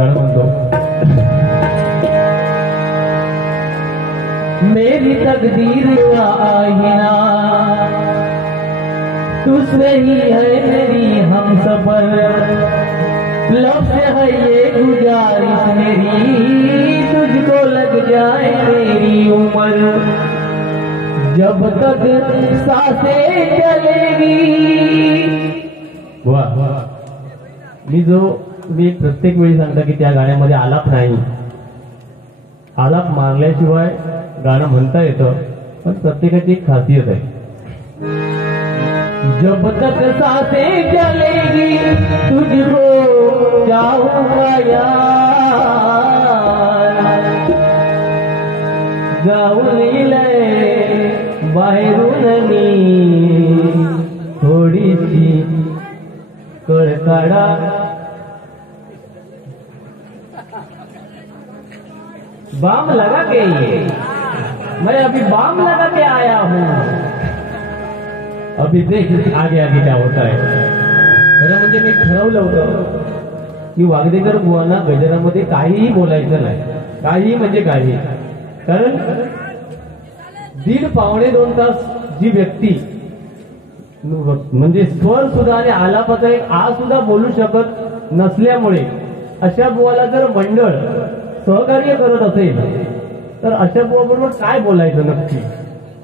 गाणं म्हणतो. मेरी तकदीर का आईना तुझसे ही है मेरी हमसफर, लब से है ये गुजारिश मेरी, तुझको लग जाए मेरी उम्र, जब तक सांसें चलेगी. वाह वाह. मी प्रत्येक वेळी सांगता की त्या गाण्यामध्ये आलाप नाही. आलाप मारल्याशिवाय गाणं म्हणता येतं, पण प्रत्येकाची एक खासियत आहे. जब तक सांसें चलेगी तुझको चाहूंगा यार, जाऊन इलय बाहेरून मी थोडीशी कळ काढा. बाम लगा के मैं अभी बाम लगा के आया हूं, अभी देख आगे आगे क्या होता है. खरं म्हणजे मी ठरवलं होतं की वागदेकर बुवांना गजरामध्ये काहीही बोलायचं नाही, काहीही म्हणजे काही. कारण 1.5-2 तास जी व्यक्ती म्हणजे स्वर सुद्धा आणि आलापाचा एक आ सुद्धा बोलू शकत नसल्यामुळे अशा बुवाला जर मंडळ सहकार्य करत असेल तर अशा बुवाबरोबर काय बोलायचं नक्की,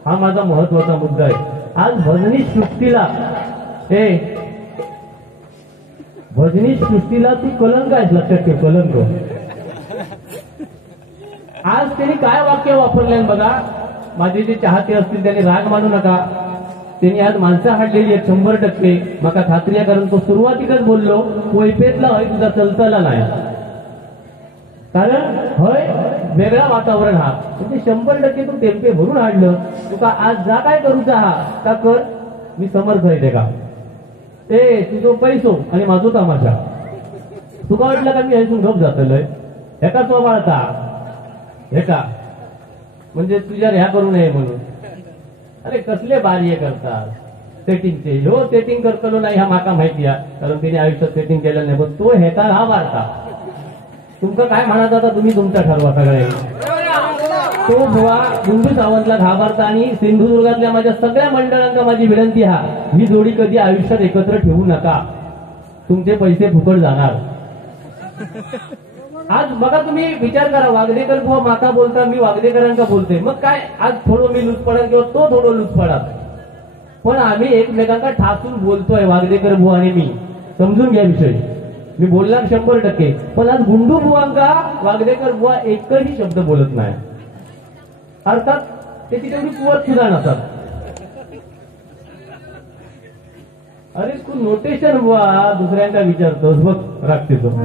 हा माझा महत्वाचा मुद्दा आहे. आज भजनी सृष्टीला तू कलंक आहेस, लक्षात ठेव, कलंक. आज त्यांनी काय वाक्य वापरले बघा. माझे जे चाहते असतील त्यांनी राग मानू नका. त्यांनी आज माणसं हाडलेली आहेत 100%. मका खात्री आहे, कारण तो सुरुवातीलाच बोललो पोयपेतला हय तुझा चलतला नाही. कारण हय वेगळा वातावरण हा, म्हणजे 100% तू टेम्पे भरून हाडलं. तुका आज जा काय करूचा हा का कर, मी समर्थ आहे. ते का ते तुझो पैसो आणि माझो तमाशा. तुका वाटलं का मी हयसून गप जातलोय एका स्वभाळता हे का, म्हणजे तुझ्या ह्या करू नये म्हणून. अरे कसले बार्य करतात सेटिंगचे. हो सेटिंग करतलो नाही हा माका माहिती आहे, कारण तिने आयुष्यात सेटिंग केलेलं नाही. पण तो हेता हा वार्ता तुमका काय म्हणत आता तुम्ही तुमचा ठरवा सगळे. तो बुवा गुंडू सावंतला घाबरता. आणि सिंधुदुर्गातल्या माझ्या सगळ्या मंडळांना माझी विनंती हा, ही जोडी कधी आयुष्यात एकत्र ठेवू नका, तुमचे पैसे फुकट जाणार. आज बघा तुम्ही विचार करा, वागदेकर बुवा माका बोलता, मी वागदेकरांका बोलते, मग काय आज थोडं मी लूज पडा किंवा तो थोडं लूज पडा, पण आम्ही एकमेकांना ठासून बोलतोय वागदेकर बुवा आणि मी. समजून घ्या विषय. मी बोलणार 100%, पण आज गुंडू बुवांका वागदेकर बुवा एकही शब्द बोलत नाही. अर्थात त्याची तेवढी कुवत सुद्धा नसतात. अरे तू नोटेशन बुवा दुसऱ्यांका विचारतोस बघ, राखते तो.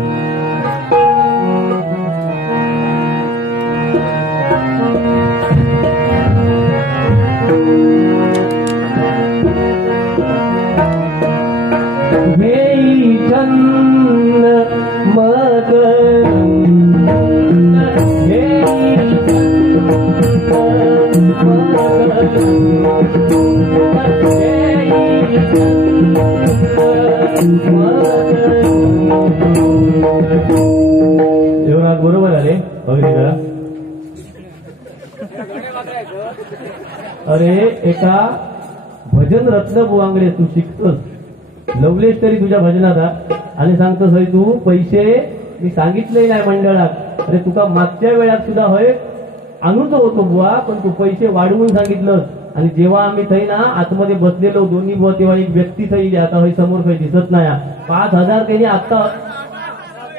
बरोबर आले अगदी करा. अरे एका भजन रत्न बुवांकडे तू शिकतोस, लवलेश तरी तुझ्या भजनात आणि सांगतोस हय तू पैसे मी सांगितले नाही मंडळात. अरे तुका मागच्या वेळात सुद्धा हय आणूच होतो बुवा, पण तू पैसे वाढवून सांगितलं. आणि जेव्हा आम्ही थई ना आतमध्ये बसलेलो दोन्ही बुवा, तेव्हा एक व्यक्ती थई आता हय समोर काही दिसत नाही. 5,000 त्यांनी आता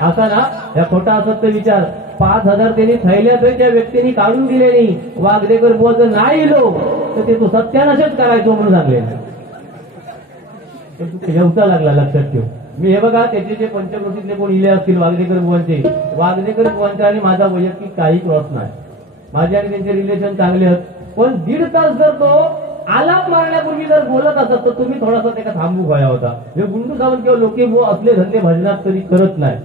असा ना या खोटा असत तर विचार, 5,000 त्यांनी थैल्यात त्या व्यक्तीने काढून दिले नाही. वागदेकर बुवा जर नाही इलो तर ते तू सत्यानाशच करायचो म्हणून सांगले. येवचा लागला, लक्षात ठेव. मी हे बघा त्याचे जे पंचक्रोशीतले कोण इले असतील वागदेकर बुवांचे, वागदेकर बुवांचा आणि माझा वैयक्तिक काही क्रॉस नाही. माझे आणि त्यांचे रिलेशन चांगले आहेत. पण 1.5 तास जर तो आलाप मारण्यापूर्वी जर बोलत असत तर तुम्ही थोडासा त्याला थांबू व्हाया होता. हे गुंडू सावंत किंवा लोके बुवा असले धंदे भजनात तरी करत नाही.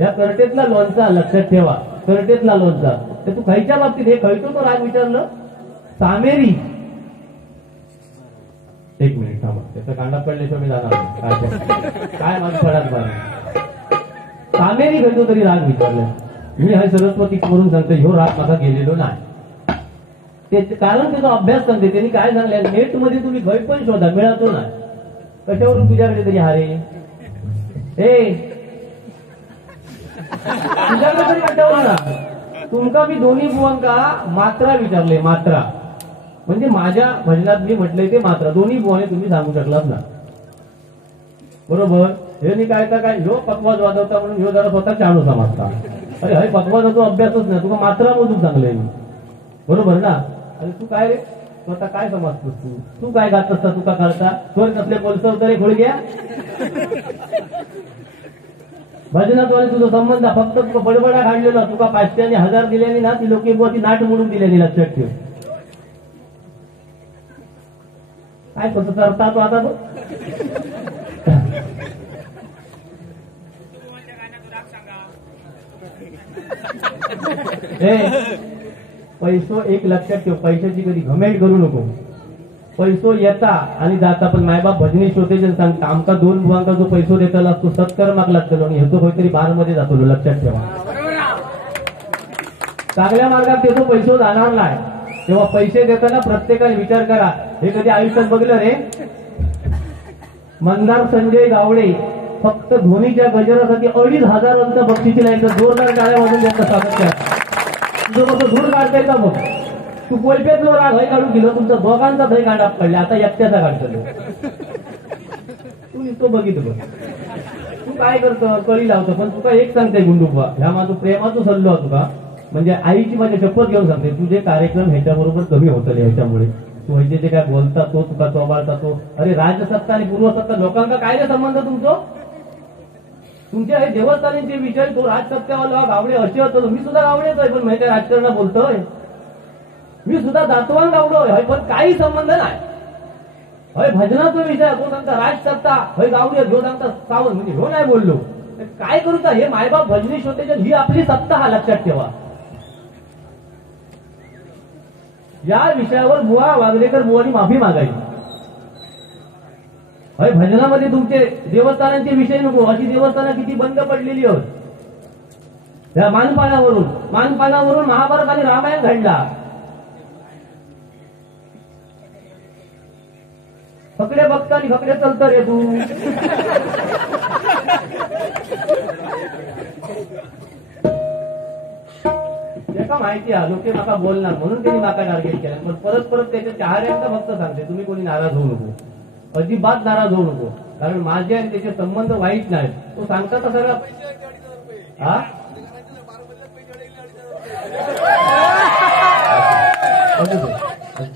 या करटेतला लोणचा, लक्षात ठेवा, करटेतला लोणचा. तर तू खायच्या बाबतीत हे खळतो तो राग विचारलं सामेरी. एक मिनिट थांबा, त्याचा कांडा पडल्याशिवाय मी जाणार काय माझं फळात मार. कामेरी घडतो तरी राग विचारलाय. मी हाय सरस्वती म्हणून सांगतो ह्यो राग माझा गेलेलो नाही. ते कारण त्याचा अभ्यास सांगते. त्यांनी काय सांगले नेटमध्ये तुम्ही घट पण शोधा मिळतो ना. कशावरून तुझ्याकडे तरी हारे तुझ्याकडे तरी कशावर ना. तुमका मी दोन्ही बुवांका मात्रा विचारले. मात्रा म्हणजे माझ्या भजनात मी म्हटलंय ते मात्रा दोन्ही बुवाने तुम्ही सांगू शकलात ना. बरोबर. हे काय काय ह्यो पकवाज वाजवता म्हणून ह्यो जरा स्वतः चालू समजता. अरे हय पकवाजाचा अभ्यासच नाही. तुला मात्रा मोजून सांगलंय मी. बरोबर ना. अरे तू काय रे स्वतः काय समजतोस तू काय गात असता तुका करता स्वर कसले कोलसव तरी खोळ घ्या. भजनात वाले तुझा संबंध फक्त तुका बडबडा काढलेला. तुका 500 आणि 1000 दिल्याने ना ती लोक ती नाट म्हणून दिल्याने लक्षात ठेव. काय कसं करता तो आता तो पैसो एक लक्षात ठेव. पैशाची कधी घमेंट करू नको. पैसो येता आणि जाता पण मायबाप भजनी श्रोते सांगता आमका 2 बुवांका जो पैसो देतला तो सत्कर्माक लागतलो आणि ह्याचो काहीतरी बार मध्ये जातो. लक्षात ठेवा. चांगल्या मार्गात त्याचो पैसो जाणार नाही. तेव्हा पैसे देताना प्रत्येकाने विचार करा. हे कधी आयुष्यात बघलं रे. मंदार संजय गावडे फक्त धोनीच्या गजरासाठी 2500 बक्षिसी नाही तर जोरदार टाळ्या वाजून त्यांचं स्वागत करा. तुझं कसं धूर काढताय का बघ. तू कोलपेतलो राग हय काढून दिलं. तुमचा दोघांचा दही काढाप पडला. आता एकट्याचा काढतो तू तो बघितलं. तू काय करतो कळी लावतो. पण तुका एक सांगते गुंडुबा ह्या माझं प्रेमाचं सल्लो तुका म्हणजे आईची माझ्या शपथ घेऊन सांगते. तुझे कार्यक्रम ह्याच्याबरोबर कमी होतले. ह्याच्यामुळे तू ह्याचे जे काय बोलता तो तुका चोबाळता तो. अरे राजसत्ता आणि पूर्वसत्ता लोकांना काय रे संबंध तुमचं. तुमच्या हे देवस्थानांचे विषय तो राजसत्यावाला गावडे असे होतो. मी सुद्धा गावडेच आहे पण माहिती राजकारण बोलतोय. मी सुद्धा दातवान गावडोय हय पण काही संबंध नाही. हय भजनाचा विषय तो सांगता राजसत्ता हय गावडे जो सांगता सावंत म्हणजे हो नाही बोललो. काय करू का हे मायबाप भजनी श्रोतेच्या ही आपली सत्ता हा लक्षात ठेवा. या विषयावर बुवा वागलेकर बुवानी माफी मागायची. हय भजनामध्ये तुमचे देवस्थानांचे विषय नको. अशी देवस्थानं किती बंद पडलेली होत. त्या मानपानावरून महाभारत आणि रामायण घडला. फकडे बघता आणि फकडे चलत रे तू. एका माहिती आहे लोक माका बोलणार म्हणून त्यांनी माका टार्गेट केलं. पण परत त्याच्या चहाऱ्यांचा फक्त सांगते तुम्ही कोणी नाराज होऊ नको. अजिबात नाराज होऊ नको. कारण माझे आणि त्याचे संबंध वाईट नाहीत. तो सांगता तर सगळं हा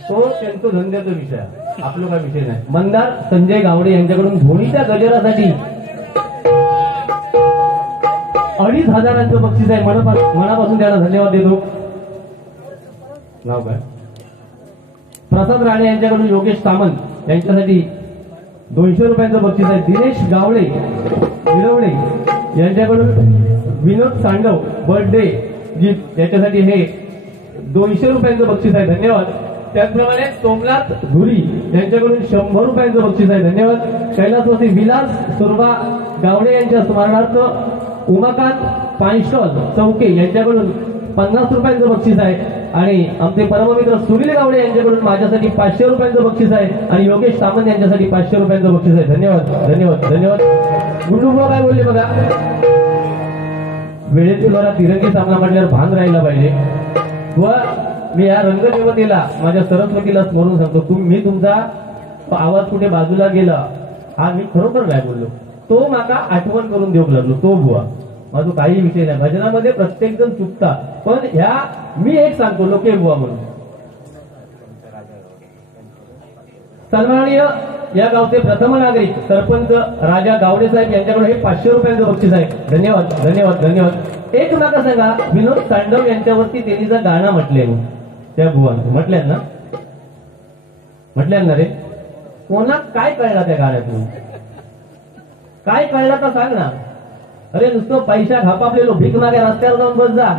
तो त्यांचा धंद्याचा विषय आपला काय विषय नाही. मंदार संजय गावडे यांच्याकडून धोनीच्या गजरासाठी 2500 बक्षीस आहे. मनापासून त्यांना धन्यवाद देतो. नाव काय प्रसाद राणे यांच्याकडून योगेश सामंत यांच्यासाठी 200 रुपयांचं बक्षीस आहे. दिनेश गावडे विरवडे यांच्याकडून विनोद सांडव बर्थडे गिफ्ट याच्यासाठी हे 200 रुपयांचं बक्षीस आहे. धन्यवाद. त्याचप्रमाणे सोमनाथ धुरी यांच्याकडून 100 रुपयांचं बक्षीस आहे. धन्यवाद. कैलासवासी विलास सुरबा गावडे यांच्या स्मरणार्थ उमाकांत पानस्टॉल चौके यांच्याकडून 50 रुपयांचं बक्षीस आहे. आणि आमचे परममित्र सुनील गावडे यांच्याकडून माझ्यासाठी 500 रुपयांचं बक्षीस आहे. आणि योगेश सामंत यांच्यासाठी 500 रुपयांचं बक्षीस आहे. धन्यवाद धन्यवाद धन्यवाद. गुंडुबा काय बोलले बघा. वेळेत जरा तिरंगी सामना म्हटल्यावर भान राहिला पाहिजे. व मी या रंगदेवतेला माझ्या सरस्वतीला स्मरून सांगतो. मी तुमचा आवाज कुठे बाजूला गेला हा मी खरोखर काय बोललो तो माका आठवण करून देऊ लागलो. तो बुवा माझा काही विषय नाही. भजनामध्ये प्रत्येक जण चुकता. पण ह्या मी एक सांगतो लोके बुवा म्हणून सन्माननीय या गावचे प्रथम नागरिक सरपंच राजा गावडे साहेब यांच्याकडून हे 500 रुपयांचं बक्षीस आहे. धन्यवाद धन्यवाद धन्यवाद. एक नका सांगा विनोद तांडव यांच्यावरती त्यांनी जर गाणं म्हटले त्या बुवा म्हटल्या ना रे. कोणा काय कळला त्या गाण्यातून काय कळलं तर सांग ना. अरे नुसतं पैसा घापापलेलो भीक मागे रस्त्यावर जाऊन बस जा.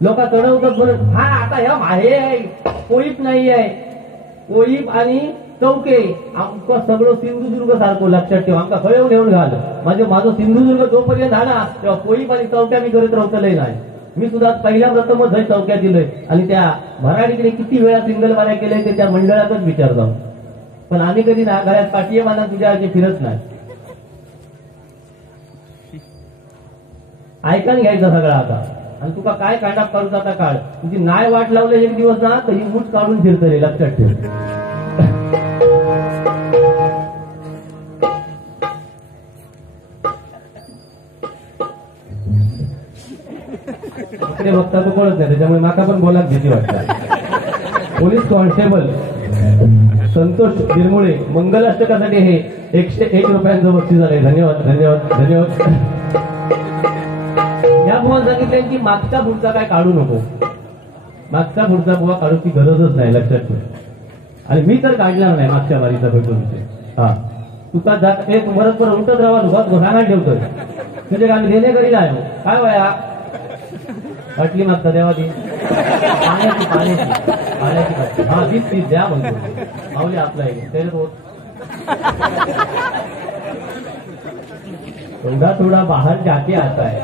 लोक चढवतात म्हणून हा आता ह्या आहे कोळीप नाही आहे. कोळीप आणि चौके आमका सगळं सिंधुदुर्ग सारखं लक्षात ठेव, आमका कळवून घेऊन घाल. माझं सिंधुदुर्ग जोपर्यंत झाला तेव्हा पोळी पाणी चौक्या मी करत राहतलंय नाही. मी सुद्धा पहिल्या प्रथमच हय चौक्या दिलोय आणि त्या मराठीकडे किती वेळा सिंगल वाऱ्या केलंय ते त्या मंडळातच विचारतो. पण आम्ही कधी ना घरात पाठीये माना तुझ्या अशी फिरत नाही. ऐकान घ्यायचं सगळं आता. आणि तुका काय कांडा करूच आता काढ. तुझी नाय वाट लावलं एक दिवस ना तरी मूठ काढून फिरतले लक्षात ठेव. इकडे बघता तो कळत नाही, त्याच्यामुळे माका पण बोलायला भीती वाटतात. पोलीस कॉन्स्टेबल संतोष बिरमुळे मंगलाष्टकासाठी हे 101 रुपयांचं बक्षीस झालंय. धन्यवाद धन्यवाद धन्यवाद. या बुवा सांगितलं की मागचा पुढचा काय काढू नको. मागचा पुढचा बुवा काढूची गरजच नाही लक्षात ठेव. आणि मी तर काढला नाही मागच्या वारीचा भेटून. हा तुका एक परत उलटत राहा तुका सांगा ठेवतोय तुझे आम्ही देणे करी नाही काय वया वाटली मागता देवा ती पाण्याची पाण्याची पाण्याची हा तीच द्या म्हणतो माऊली आपला त्याच्यात होत थोडा थोडा बाहेर जाके आता है.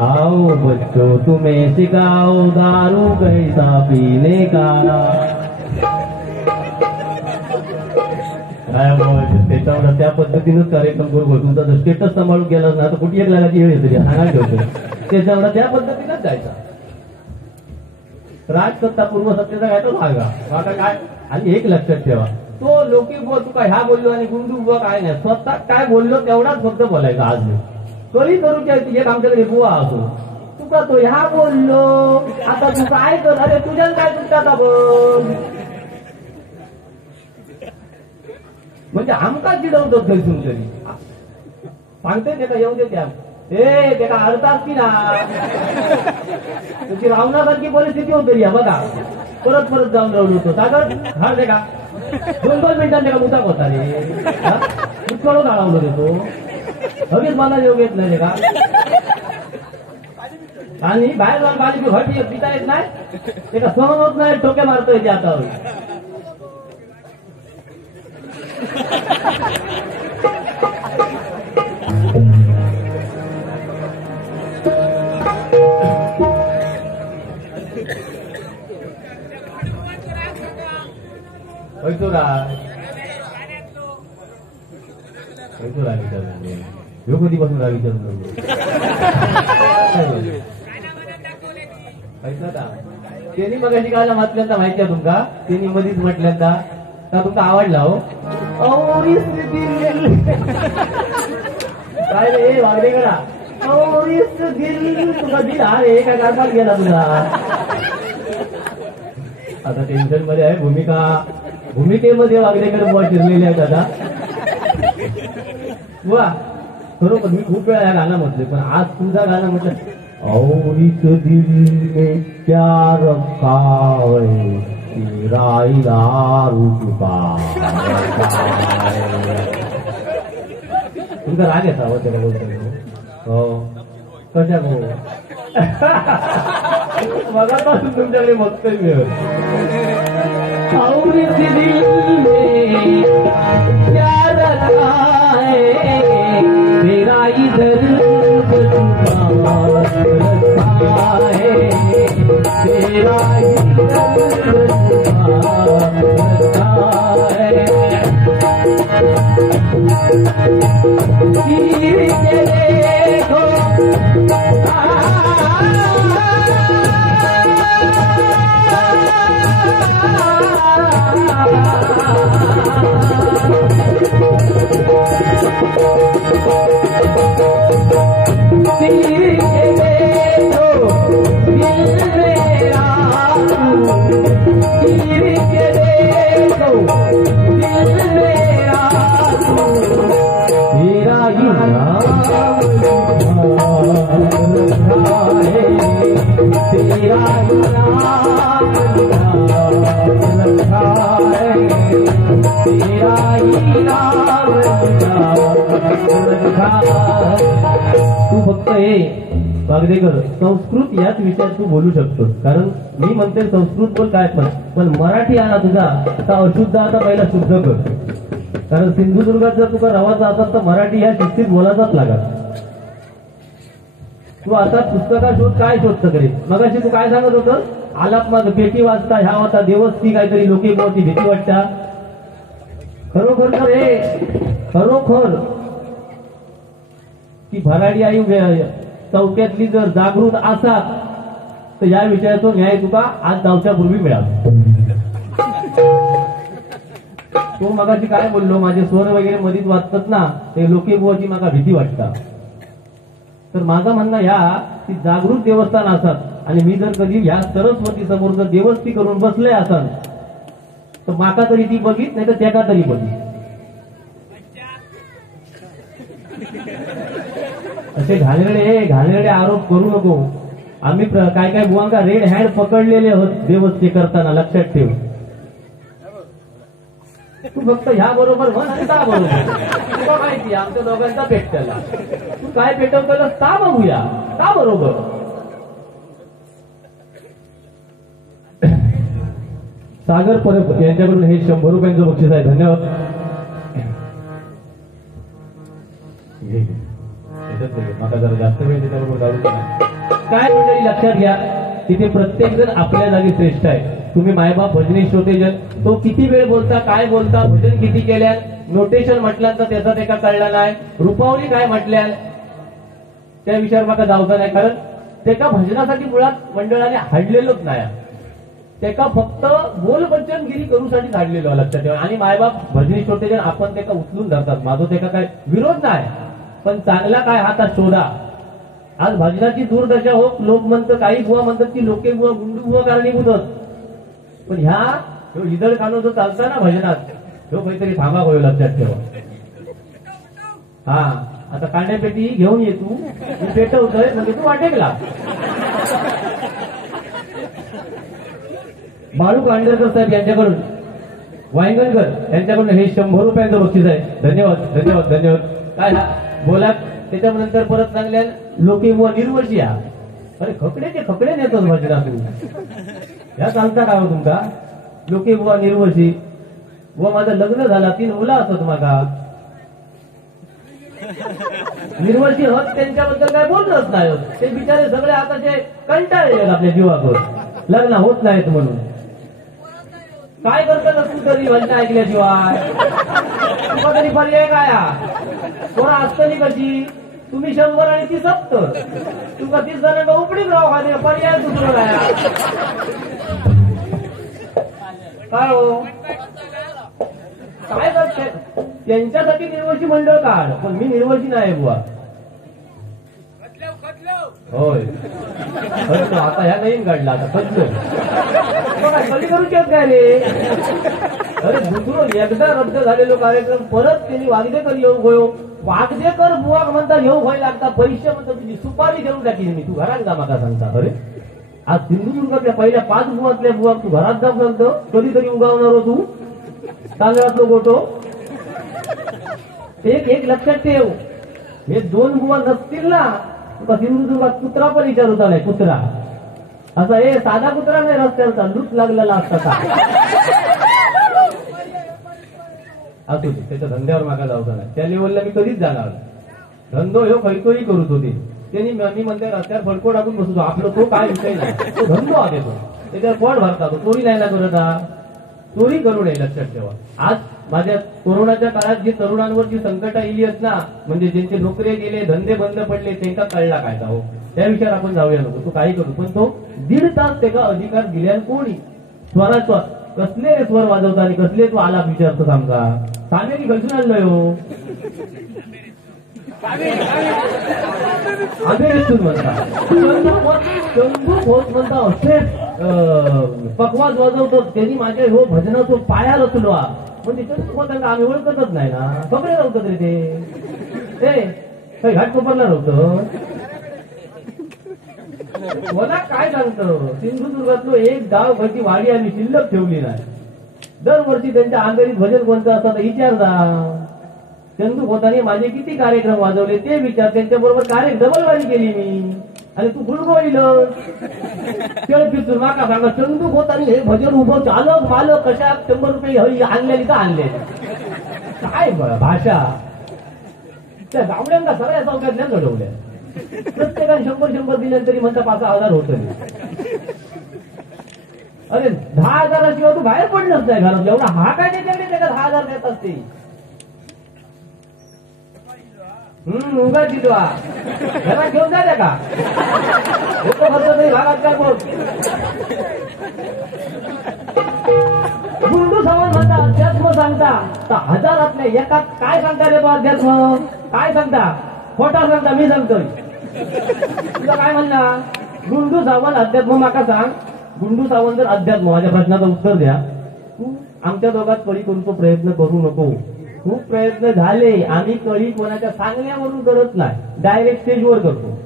आओ बच्चों तुम्हें सिखाओ दारू कैसा पीने का. त्याच्यावर त्या पद्धतीनंच कार्यक्रम करू. तुमचा जर स्टेटस सांभाळून गेला ना तर कुठे एक लागायची वेळ येते सांगायला ठेवतो. त्याच्यावर त्या पद्धतीनंच जायचा. राजसत्ता पूर्व सत्तेचा काय तो भागा काय. आणि एक लक्षात ठेवा तो लोकी बुवा तुका ह्या बोललो आणि गुंडू बुवा काय नाही. स्वतः काय बोललो तेवढाच फक्त बोलायचा. आज नाही कधी करू एक आमच्याकडे बुवा असो तुका तो ह्या बोललो आता तू काय कर. अरे तुझ्या काय तुमच्या बोल म्हणजे आमका चिडवतो थैसून तरी सांगते ते का येऊ दे त्या ते का अर्थात की ना तुझी रावणासारखी परिस्थिती होती या बघा. परत परत जाऊन राहून होतो सागर हा दे का 2-2 मिनिटांनी का मुताक होता रे उचकडून आळवलं देतो हवीच मला येऊ घेत नाही का. आणि बाहेर जाऊन पाणी घटी पिता येत नाही ते का सहन होत नाही ठोके मारतोय ते आता. कधीपासून राग विचारून त्यांनी मग अशी गायला म्हटल्यांदा माहिती आहे तुमका. त्यांनी मधीच म्हटल्यांदा का तुमका आवडला हो काय रे वागडे करा तुला दिल अरे काय कारभार गेला तुला. आता टेन्शन मध्ये आहे भूमिकेमध्ये वागडेकर बुवा शिरलेले आहेत आता बुवा. बरोबर मी खूप वेळा या गाणं म्हटले पण आज तुमचा गाणं म्हटलं और इस दिल में क्या रखा है तेरा इलाज चुका. तुमचा राग येता हो त्याला बोलतो हो कशा हो मगापासून तुमच्याकडे बघतोय मी. और इस दिल में क्या रखा है तेरा इधर रखा है तेरा इधर रखा है. गिर के देखो तेरा तू फक्त हे वागदेकर संस्कृत याच विषयात तू बोलू शकतो, कारण मी म्हणते संस्कृत बोल काय पण मराठी आला तुझा आता अशुद्ध आता पहिला शुद्ध कर, कारण सिंधुदुर्गात जर तुका रवाचा असेल तर मराठी ह्या शिस्तीत बोलायचाच लागत. तू आता पुस्तका शोध काय शोधत करीत, मगाशी तू काय सांगत होतं, आलाप माझं पेटी वाजता ह्या होता देवस्थी काहीतरी लोके मोठी भीती वाटता. खरोखर तर हे खरोखर ती भराडी आई चौक्यातली जर जागृत असात तर या विषयाचा न्याय तुका आज जाऊच्या पूर्वी मिळाला. तो मगाशी काय बोललो, माझे स्वर वगैरे मधीच वाचतात ना ते लोके बुवाची माका भीती वाटतात. तर माझं म्हणणं ह्या की जागृत देवस्थान असत आणि मी जर कधी ह्या सरस्वती समोर जर देवस्थी करून बसले असाल तर माका तरी ती बघित नाही तर त्याका तरी बघित. असे घाणेरडे आरोप करू नको. आम्ही काय काय बुवांका रेड हँड पकडलेले आहोत देवस्थी करताना, लक्षात ठेव. तू फक्त ह्या बरोबर म्हण आणि ता बरोबर, तुला माहिती आमच्या दोघांचा पेट त्याला, तू काय पेटवलं ता बघूया, ता बरोबर. सागर परब यांच्याकडून हे 100 रुपयांचं बक्षीस आहे, धन्यवाद. मला जरा जास्त वेळ त्याच्याबरोबर काय मंडळी लक्षात घ्या, तिथे प्रत्येक जण आपल्या जागी श्रेष्ठ आहे. तुम्ही मायबाप भजनी श्रोतेजन, तो किती वेळ बोलता, काय बोलता, भजन किती केल्या, नोटेशन म्हटलं तर त्याचा त्याला कळला नाही, रुपावली काय म्हटल्या त्या विषयावर माका जाऊचा नाही, कारण त्याच्या भजनासाठी मुळात मंडळाने हाडलेलोच नाही, त्याका फक्त बोलबच्चनगिरी करूसाठी हाडलेलो, लक्षात ठेवा. आणि मायबाप भजनी श्रोतेजन आपण त्याला उचलून धरतात, माझा त्याचा काय विरोध नाही, पण चांगला काय हातात शोधा. आज भजनाची दूरदशा हो, लोक म्हणतात, काही बुवा म्हणतात की लोके बुवा गुंडू बुवा कारणीभूत होत, पण ह्या हिदळ खानो जो चालता ना भजनात तो काहीतरी थांबा होईल, लक्षात ठेवा. हा आता कांड्यापेटी घेऊन ये, तू पेटवतोय म्हणजे तू वाटेकला. बाळू कांडेकर साहेब यांच्याकडून, वायंगणकर यांच्याकडून हे 100 रुपयांचं बक्षीस आहे, धन्यवाद धन्यवाद धन्यवाद. काय बोला त्याच्यानंतर परत चांगल्या लोके बुवा निर्वशी या, अरे खकडेचे खकडे नेतात भजनातून, ह्या चालता काय हो तुमका, लोके बुवा निर्वशी. बुवा माझं लग्न झाला, 3 मुलं असत मागा, निर्वशी होत त्यांच्याबद्दल काय बोलतच नाही, ते बिचारे सगळे आताचे कंटाळले आपल्या जीवावर, लग्न होत नाहीत म्हणून. काय करतं तू तरी भजन ऐकल्याशिवाय, तुला तरी पर्याय काय, थोडा असतली कशी, तुम्ही 100 आणि ती 70, तुमका 30 जणांना उपडीच राव खाली, पर्याय दुसरं काय हो, काय करते त्यांच्यासाठी निर्वशी मंडळ काढ, पण मी निर्वशी नाही बुवा. होय आता ह्या नवीन काढला, आता कधी करू शकत काय रे. अरे दुसरं एकदा रद्द झालेलो कार्यक्रम परत त्यांनी वागदेकर येऊ गयो, वागदेकर बुवा म्हणता येऊ व्हायला लागता, पैसे म्हणता तुझी सुपारी घेऊन टाकली मी, तू घरात जा माका सांगता. अरे आज सिंधुदुर्गातल्या पहिल्या 5 बुवातल्या बुवा तू घरात जा सांगतो, कधीतरी उगावणार हो तू तांदळातलो गोटो. एक लक्षात ठेव, हे 2 बुवा नसतील ना तुका सिंधुदुर्गात कुत्रा पण विचारता नाही, कुत्रा असा हे साधा कुत्रा नाही रस्त्याचा, लूट लागलेला असता असू दे, त्याच्या धंद्यावर मागा जाऊचा नाही, त्या लेवलला मी कधीच जाणार. धंदो ह्यो खैतोही करूच होते त्यांनी, मी म्हणते रस्त्यावर फडको टाकून बसतो, आपलं तो काय विषय नाही, तो धंदो आहे तो, त्याच्यावर पोट भरता, तो चोरी नाही ना करत, चोरी करू नये, लक्षात ठेवा. आज माझ्या कोरोनाच्या काळात जे तरुणांवर जी संकट आली आहेत ना, म्हणजे ज्यांचे नोकरी गेले, धंदे बंद पडले, त्यांचा कळला काय हो, त्या विषयावर आपण जाऊया नको, तो काही करू, पण तो 1.5 तास त्याचा अधिकार दिल्या कोणी, स्वरात कसले स्वर वाजवता आणि कसले तो आलाप विचारतो सांगा, सांगेली घसून आणलोय हो, आम्ही म्हणता चंदू खोत म्हणता असे पकवाज वाजवतो, त्यांनी माझ्या हो भजनाचा पाया रचलो, म्हणजे चंदू आम्ही ओळखतच नाही ना, कपडे नव्हतं रे ते काही घाट कोपरला नव्हतं. मला काय सांगतं, सिंधुदुर्गातलो एक गाव भरती वाडी आम्ही शिल्लक ठेवली नाही. दरवर्षी त्यांच्या अंगणीत भजन कोणतं असतं विचारता, चंदू खोताने माझे किती कार्यक्रम वाजवले ते विचार, त्यांच्याबरोबर डबलवारी केली मी, आणि तू गुलगोईल माका सांगा चंदू खोताने हे भजन उभं चालक मालक कशा 100 रुपये आणलेली का आणले काय भाषा. त्या गावड्यांना सगळ्या चौकातल्या घडवल्या, प्रत्येकाने 100 दिले तरी म्हणता 5,000 होत. अरे 10,000 शिवाय तू बाहेर पडलंच नाही घरात, एवढा हा काय त्याच्याकडे त्याला 10,000 देत असते. उगा दिलो घरात घेऊन जाते का खर्च तरी भागात काय बोल. गुंडू सावंत म्हणता अध्यात्म सांगता तर हजारातले एका काय सांगता रे बा अध्यात्म, काय सांगता खोटा सांगता, मी सांगतोय तुला काय म्हणला. गुंडू सावंत अध्यात्म माका सांग. गुंडू सावंत जर अध्यात्म माझ्या प्रश्नाचं उत्तर द्या. तू आमच्या दोघात कळी करूचा प्रयत्न करू नको. खूप प्रयत्न झाले, आम्ही कळी कोणाच्या सांगण्यावरून करत नाही, डायरेक्ट स्टेजवर करतो.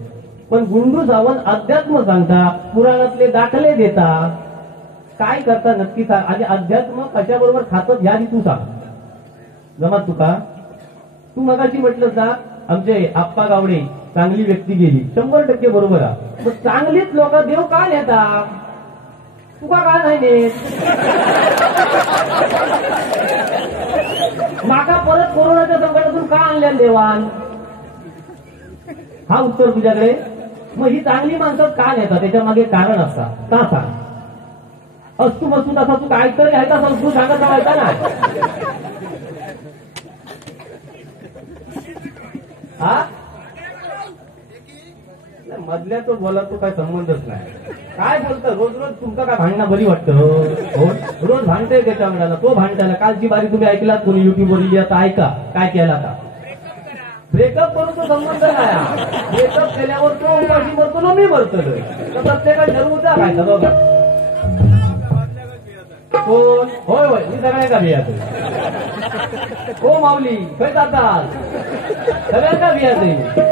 पण गुंडू सावंत अध्यात्म सांगता, पुराणातले दाखले देता, काय करता नक्की सांग. आणि अध्यात्म कशाबरोबर खातं यादी तू सांग. जमात तुका तू मगाशी म्हटलं ना आमचे आप्पा गावडे चांगली व्यक्ती गेली, 100% बरोबर आहे. मग चांगलीच लोक देव का नेता, तुका का नाही नेत. माका परत कोरोनाच्या संकटातून का आणल्या देवान, हा उत्तर तुझ्याकडे. मग ही चांगली माणसं का नेतात, त्याच्या मागे कारण असतात का सांग. असतू बसू तसा तू काहीतरी आहे का तू सांगत राहायचा ना. हा मधल्याच बोला तो काय संबंधच नाही. काय बोलतं रोज रोज तुमका काय भांडणं बरी वाटतं. रोज भांडतंय त्याच्या मुलाला, तो भांडताना कालची बारी तुम्ही ऐकलात कोणी युट्यूबवर लिहिली, आता ऐका काय केला का. ब्रेकअप करून तो संबंध नाही. ब्रेकअप केल्यावर तो उपाशी मरतो ना मी मरतो. तर प्रत्येकाला ठरवूचा काय बघा कोण. होय होय मी सगळ्यांका बियातो. हो माऊली खय जातात सगळ्यांका बियाते.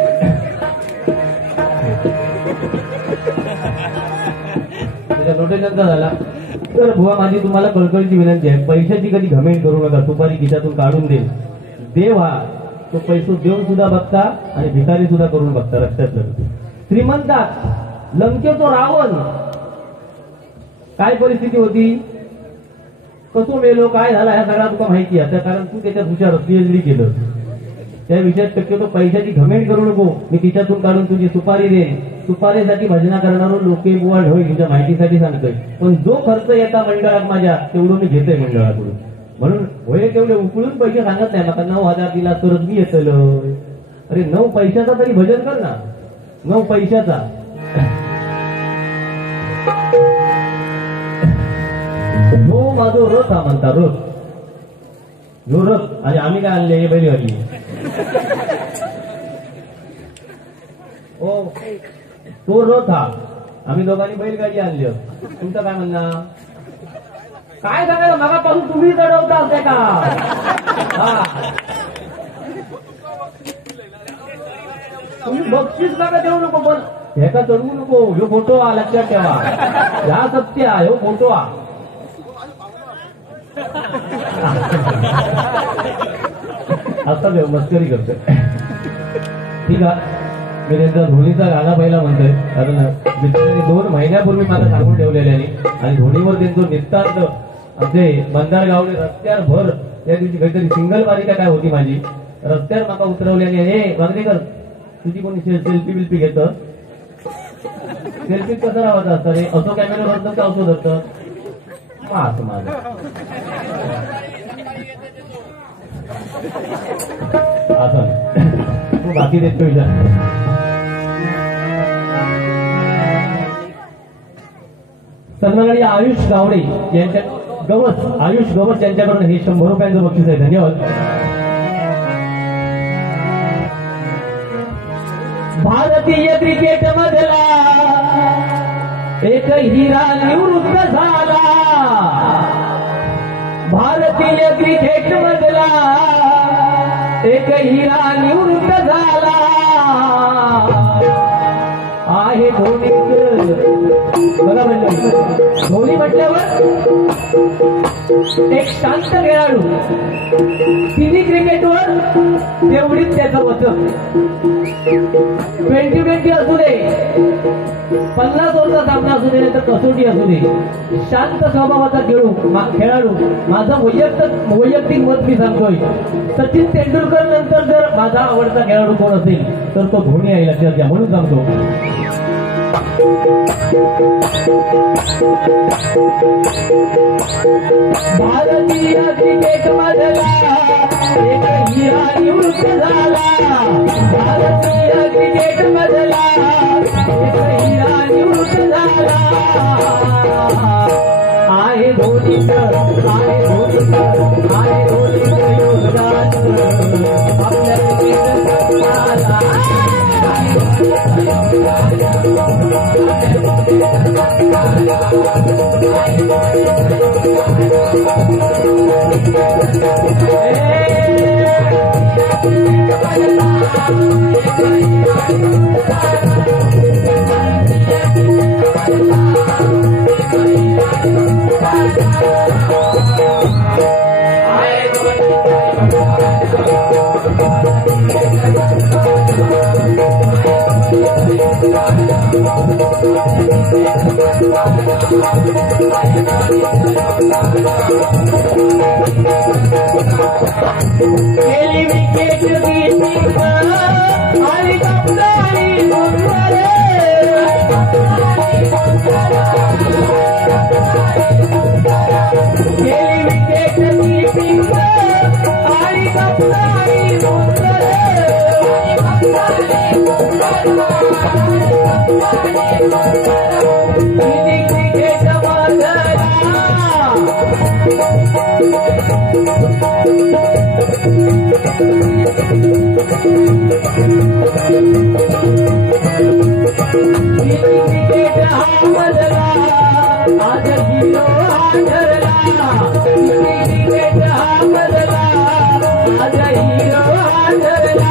नोटिसांचा झाला तर बुवा माझी तुम्हाला कळकळीची विनंती आहे, पैशाची कधी घमेंट करू नका. सुपारी खिशातून काढून दे. देव हा तो पैसे देऊन सुद्धा बघता आणि भिकारी सुद्धा करून बघता. लक्षात ठेव. श्रीमंतात लंकेचो रावण काय परिस्थिती होती, कसो मेलो, काय झाला ह्या सगळ्या तुला माहिती आहे. कारण तू त्याच्यात हुशार PhD केलं. त्या विषयात शक्यतो पैशाची घमेंट करू नको. मी तिच्यातून काढून तुझी सुपारी दे. सुपारीसाठी भजना करणारो लोके बुवा ढोय तुझ्या माहितीसाठी सांगतोय. पण जो खर्च येता मंडळात माझ्या तेवढं मी घेतोय मंडळाकडून. म्हणून होय तेवढे उकळून पैसे सांगत नाही. आता 9,000 दिला तरच मी येतलो. अरे 9 पैशाचा तरी भजन कर ना. 9 पैशाचा जो माझो रथ हा म्हणता रथ. जो रथ आणि आम्ही काय आणले बैलगाडी. ओ तो रथ हा आम्ही दोघांनी बैलगाडी आणली. तुमचं काय म्हणणं काय सांगायला मागापासून तुम्ही चढवता असते का. तुम्ही बक्षीस नका देऊ नको, पण ह्याचा चढवू नको. ह्यो फोटो हा लक्षात ठेवा. ह्या सत्य हा ह्यो फोटो हा. आता मस्करी करतोय ठीक आहे. मी त्यांचा धोनीचा गाणं पहिला म्हणतोय, कारण मित्रांनी 2 महिन्यापूर्वी मला सांगून ठेवलेल्याने. आणि धोनीवर त्यांचं निस्तार्थ आमचे मंदार गावडे रस्त्यावर भर त्या दिवशी काहीतरी सिंगल मालिका काय होती माझी, रस्त्यावर माका उतरवल्याने हे वागणेकर तुझी कोणी सेल्फी बिल्फी घेतं. सेल्फी कसं राहायचं असतं रे, असं कॅमेरा धरतं का असं धरतं असं माझं. असं तू बाकी देतो विचार. सन्माननीय आयुष गावडे यांच्या आयुष गवस यांच्याकडून हे 100 रुपयांचं बक्षीस आहे. धन्यवाद. भारतीय क्रिकेट मधला एक हिरा निवृत्त झाला. भारतीय क्रिकेट मधला एक हिरा निवृत्त झाला आहे. धोनीच बघा म्हणजे धोनी म्हटल्यावर एक शांत खेळाडू, तिन्ही क्रिकेटवर तेवढीच त्याचं वचन. 20-20 असू दे, 50 ओव्हरचा सामना असू दे, तर कसोटी असू दे, शांत स्वभावाचा खेळाडू. माझं वैयक्तिक मत मी सांगतोय, सचिन तेंडुलकर नंतर जर माझा आवडता खेळाडू कोण असेल तर तो धोनी आहे, लक्षात घ्या. म्हणून सांगतो भारतीय क्रिकेट मधला एक हिरा निवृत्त झाला. भारतीय क्रिकेट मधला एक हिरा निवृत्त झाला. आहे धोनीचं, आहे धोनीचं, आहे धोनीचं योगदान आपल्या क्रिकेटला. गेली विकेट कीपिंग आणि कप्तानी मुंबई. गेली विकेट कीपिंग आणि कप्तानी मुंबई. क्रिकेट मधला क्रिकेट हा मधला आज हिरो हा ठरला. क्रिकेट हा मधला आज हिरो हा ठरला.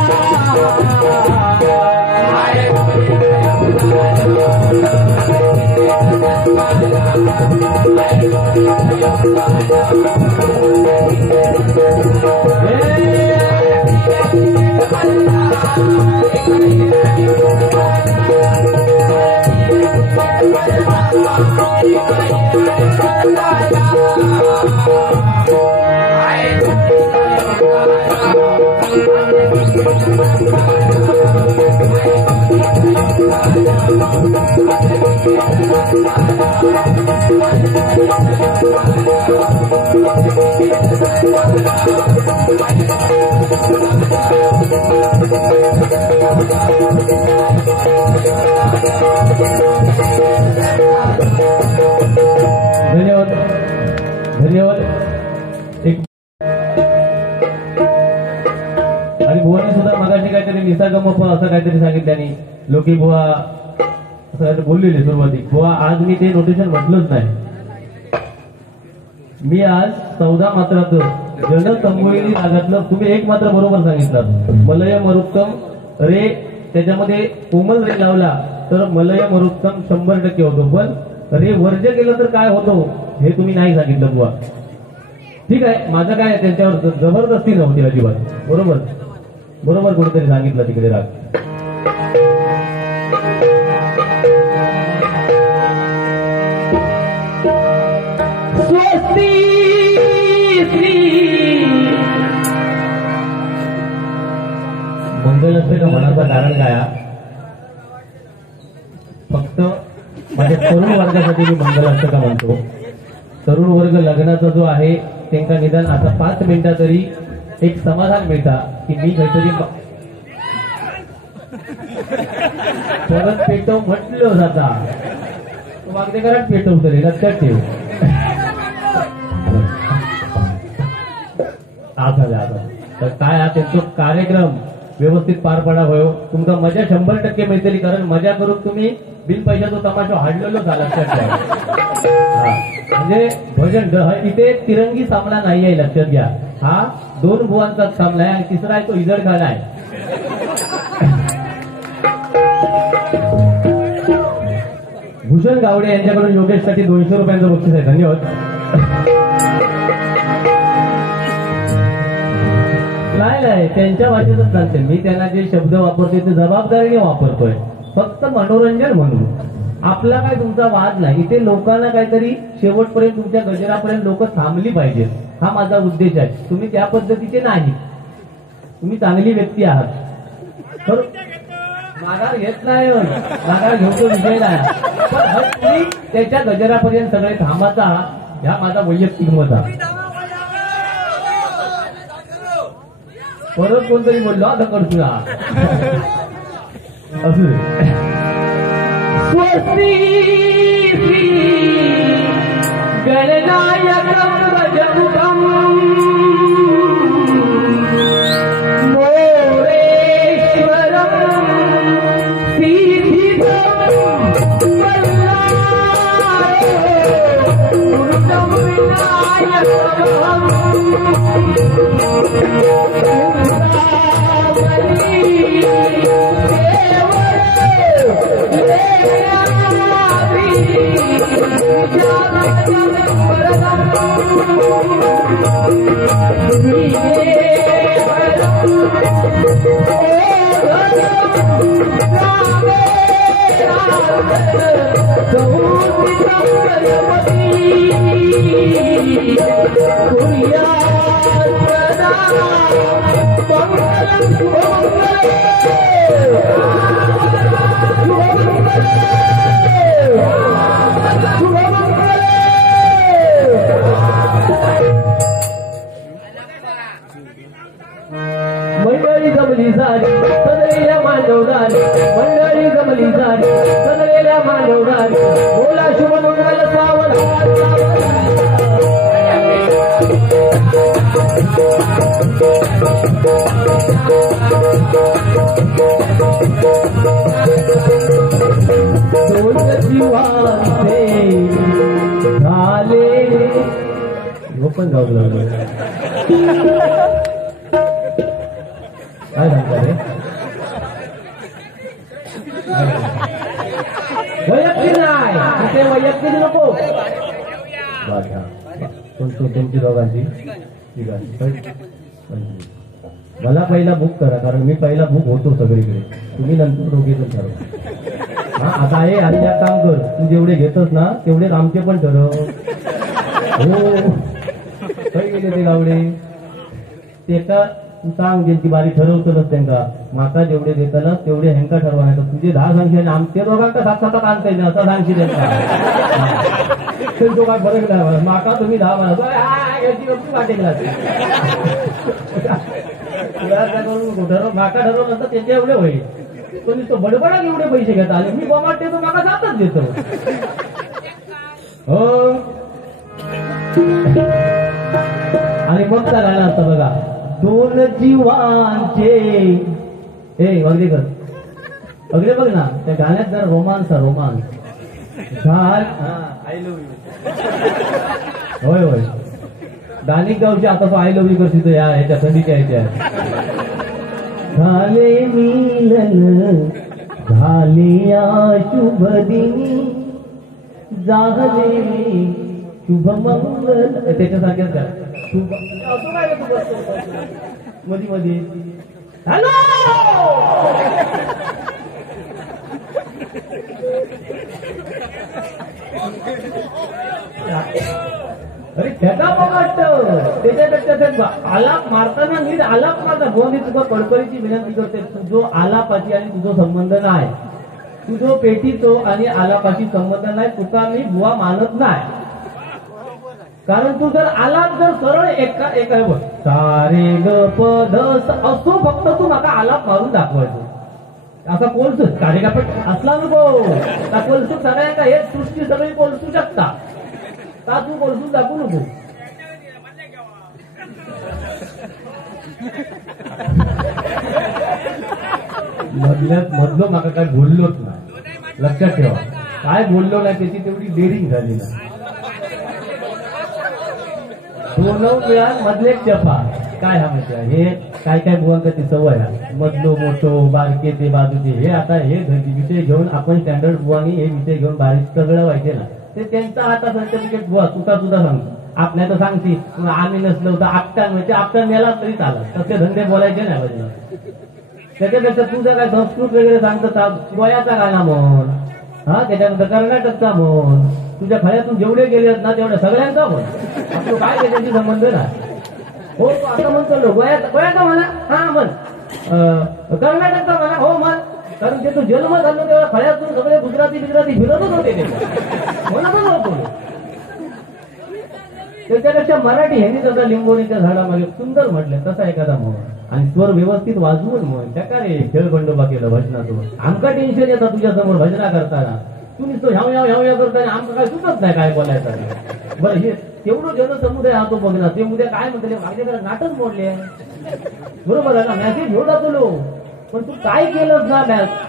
धन्यवाद, धन्यवाद. आणि बुवाने सुद्धा मगाशी काहीतरी निसर्गमप असं काहीतरी सांगितल्याने लोकी बुवा असं काहीतरी बोललेले सुरुवाती. बुवा आज मी ते नोटेशन म्हटलंच नाही. मी आज 14 मात्रात जनतंबोली रागातलं तुम्ही एक मात्र बरोबर सांगितलं. मलय मरुत्तम रे, त्याच्यामध्ये कोमल रे लावला तर मलय मरुत्तम 100% होतो. पण रे वर्ज केलं तर काय होतो हे तुम्ही नाही सांगितलं बुवा. ठीक आहे, माझं काय त्यांच्यावर जबरदस्ती नव्हती अजिबात. बरोबर बरोबर कुठेतरी सांगितलं तिकडे राग. स्वस्ती मंगल असते का म्हणाचं कारण काय? फक्त माझ्या तरुण वर्गासाठी मी मंगल असतं का म्हणतो. तरुण वर्ग लग्नाचा जो आहे त्यांना निदान आता 5 मिनिटं तरी एक समाधान मिळता की मी काहीतरी परत पेटव म्हटलं जाता वागदेकरात पेटवतो रे, लक्षात ठेव. तर काय हा त्यांचा कार्यक्रम व्यवस्थित पार पडा भयो. तुमका मजा 100% मिळतेली, कारण मजा करून तुम्ही बिन पैशाचा तमाशा हाडलेलो झाला. लक्षात घ्या. म्हणजे भजन इथे तिरंगी सामना नाही आहे, लक्षात घ्या. हा 2 बुवांचाच सामना आहे आणि तिसरा आहे तो इजडखाना आहे. भूषण गावडे यांच्याकडून योगेशसाठी 200 रुपयांचं बक्षीस आहे. धन्यवाद. नाही त्यांच्या भाषेतच चालते. मी त्यांना जे शब्द वापरतोय ते जबाबदारीने वापरतोय, फक्त मनोरंजन म्हणून. आपला काय तुमचा वाद नाही. इथे लोकांना काहीतरी शेवटपर्यंत तुमच्या गजरापर्यंत लोक थांबली पाहिजेत, हा माझा उद्देश आहे. तुम्ही त्या पद्धतीचे नाही. तुम्ही चांगली व्यक्ती आहात. तर माघार घेत नाही, माघार घेऊन विषय नाही, पण तुम्ही त्याच्या गजरापर्यंत सगळे थांबाचा, हा माझा वैयक्तिक मत आहे. परत कोणतरी बोललो आता करतो असू गणनायकं भजमुखं मोरेश्वरं सिद्धिदं गुरुतं विनायकं मंडळी जमली झाली सदरेल्या मानवदारी, मंडळी जमली झाली सदरेल्या मानवदारी, बोला शुभमंगल सावध. दोन जीवांचे झाले ओपन जाऊ लागले. काय सांगता रे? वैयक्तिक नाही, तिथे वैयक्तिक नको. तुमची दोघांची ठीक आहे. मला पहिला बुक करा, कारण मी पहिला बुक होतो सगळीकडे. तुम्ही नंतर दोघेच ठरव. हा आता आहे आणि या काम कर. तू जेवढे घेतोस ना तेवढेच आमचे पण ठरव. हो काही गेले ते गावडे ते का तू सांग, ज्यांची बारी ठरवतोच त्यांना. माका जेवढे देताना तेवढे ह्यांका ठरवायचं. तुझे 10 सांगशील आमच्या दोघांका 7-7 आणता येईल असं सांगशील तो काय फरक नाही. माका तुम्ही 10 म्हणा याची वस्तू वाटेल ठरव. माका ठरवलं नंतर त्याचे एवढे होईल. तुम्ही तो बडबडा एवढे पैसे घेता आले. मी वाटते तो माका 7च देतो. हो आणि मग काय राहिला असतं बघा. दोन जीवांचे हे वगैरे वगैरे बघ ना त्या गाण्यात जरा रोमांस आय लव्ह यू. होय होय दानिक गावची आता तो आय लव्ह यू करतो या ह्याच्या थंडीच्या ह्याच्या. झाले मिलन झाले शुभ दिनी झाले शुभ मंगल त्याच्यासारख्याच काय शुभ असं काय मध्ये मध्ये हॅलो अरे त्याचा बघत त्याच्यापेक्षा आलाप मारताना नीट आलाप मारता. हो मी तुझं कळकळीची विनंती करते. जो आलापाची आणि तुझा संबंध नाही, तुझो पेटीचो आणि आलापाची संबंध नाही, तुका मी बुवा मानत नाही. कारण तू जर आलाप जर सरळ एका बघ सारे ग प ध असतो फक्त तू माका आलाप मारून दाखवायचो. असा कोलसूच कार्यकापट असला नको. का कोलसूक सगळ्यांना हे सृष्टी सगळी कोलसू शकता का? तू कोलसून दाखवू नको. मधलं माका काय बोललोच नाही. लक्षात ठेवा काय बोललो नाही त्याची तेवढी डेअरिंग झाली ना. 2 वेळा मधले चपा काय हा माहिती आहे, हे काय काय बुवांका ती सवय आहे, मधलो मोठो बारके ते बाजूचे, हे आता हे विषय घेऊन आपण स्टँडर्ड बुवानी हे विषय घेऊन बारीक सगळं व्हायचे ना, ते त्यांचा हाता सर्टिफिकेट बुवा तुका सुद्धा सांगतो. आपल्या तर सांगते आम्ही नसलो तर आपटान म्हणजे आपटा मेला तरी चालत, तसे धंदे बोलायचे नाही पाहिजे. त्याच्यापेक्षा तुझं काय संस्कृत वगैरे सांगतं गोयाचा गाणं म्हण, हा त्याच्यानंतर कर्नाटकचा म्हण, तुझ्या खळ्यातून जेवढे गेले ना तेवढ्या सगळ्यांचा म्हण, आपलं काय त्याच्याशी संबंध ना. हो आता म्हणतो गोयाचा म्हणा, हा म्हण, कर्नाटकचा म्हणा, हो म्हण, कारण ते तो जन्म झालो तेव्हा खळ्यातून सगळे गुजराती फिरतच होते ते म्हणतच होतो. त्याच्यापेक्षा मराठी ह्यांनी जसं लिंबोणीच्या झाडामागे सुंदर म्हटलं तसा एखादा म्हण आणि स्वर व्यवस्थित वाजवून म्हण. त्या काय खेळखंडोबा केलं भजनाचं, आमका टेन्शन येतं तुझ्या समोर भजना करताना, तू नुसतं ह्याव करताना आमचं काय सुचत नाही काय बोलायचं. बरं हे तेवढं जनसमुदाय हा तो बघणार, ते उद्या काय म्हणते माझ्याकडे नाटक मोडले, बरोबर आहे ना, मॅसेज घेऊन जातो. पण तू काय केलंस ना,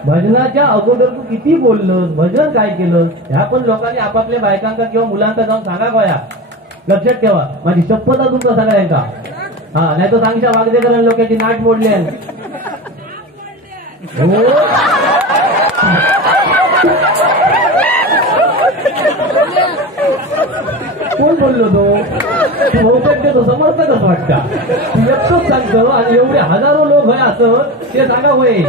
भजनाच्या अगोदर तू किती बोललंस, भजन काय केलं, ह्या पण लोकांनी आपापल्या बायकांका किंवा मुलांचा जाऊन सांगा गोया. लक्षात ठेवा, माझी शपथ आहे तुमचा सगळ्यांका. हा नाही तर सांगशा वागदेकर लोकांची नाट मोडली आहे. कोण बोललो तो बहुतेक तो समर्थकच वाटता, एकटोच सांगतो आणि एवढे हजारो लोक होय असं ते सांगा होय.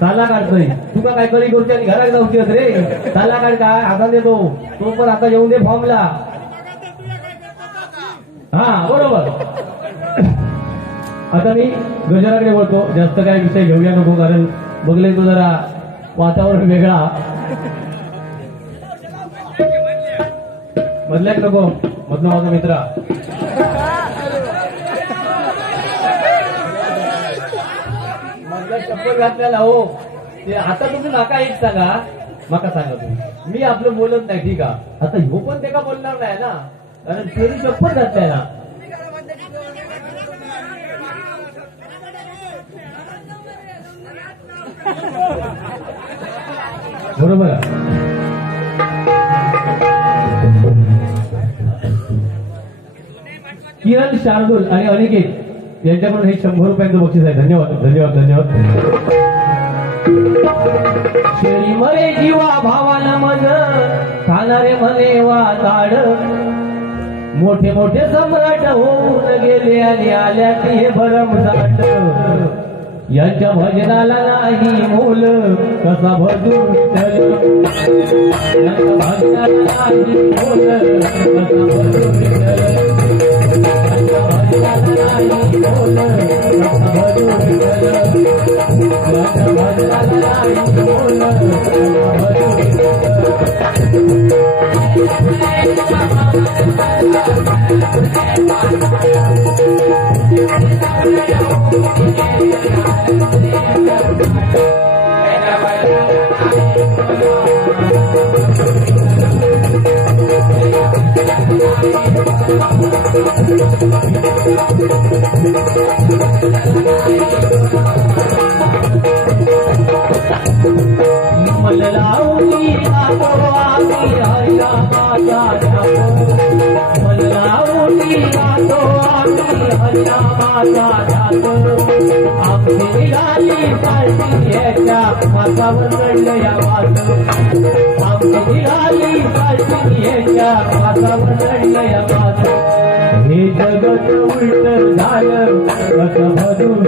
साला काढतोय तुका काय करी करूची आणि घरात जाऊची रे, साला काढ काय आता देतो तो पण आता येऊन दे फॉर्मला. हा बरोबर. आता मी गजराकडे बोलतो, जास्त काय विषय घेऊया नको, कारण बघले तो जरा वातावरण वेगळा बदलायच नको. मधलं माझा मित्र मधला चप्पल घातलेला हो, ते आता तुम्ही माका एक सांगा, माका सांगा तुम्ही, मी आपलं बोलत नाही ठीक आहे, आता ह्यो पण ते का बोलणार नाही ना, कारण तेरी चप्पल घातलाय ना. बरोबर. किरण शार्दूल आणि अनिकेत यांच्याकडून हे 100 रुपयांचं बक्षीस आहे. धन्यवाद धन्यवाद धन्यवाद. शेळी मरे जीवा भावाला मन खाणारे म्हणे वाताड, मोठे मोठे सम्राट होऊन गेले आणि आल्या ते हे भरमसाठ, यांच्या भजनाला नाही मोल कसा भजून यांच्या भजनाला नाही मोल कसा भजून मातावर चढलं या वाट, आमची निघाली पालखीच्या मातावर चढलं या वाट, हे जगत उलट झालं कसं भरून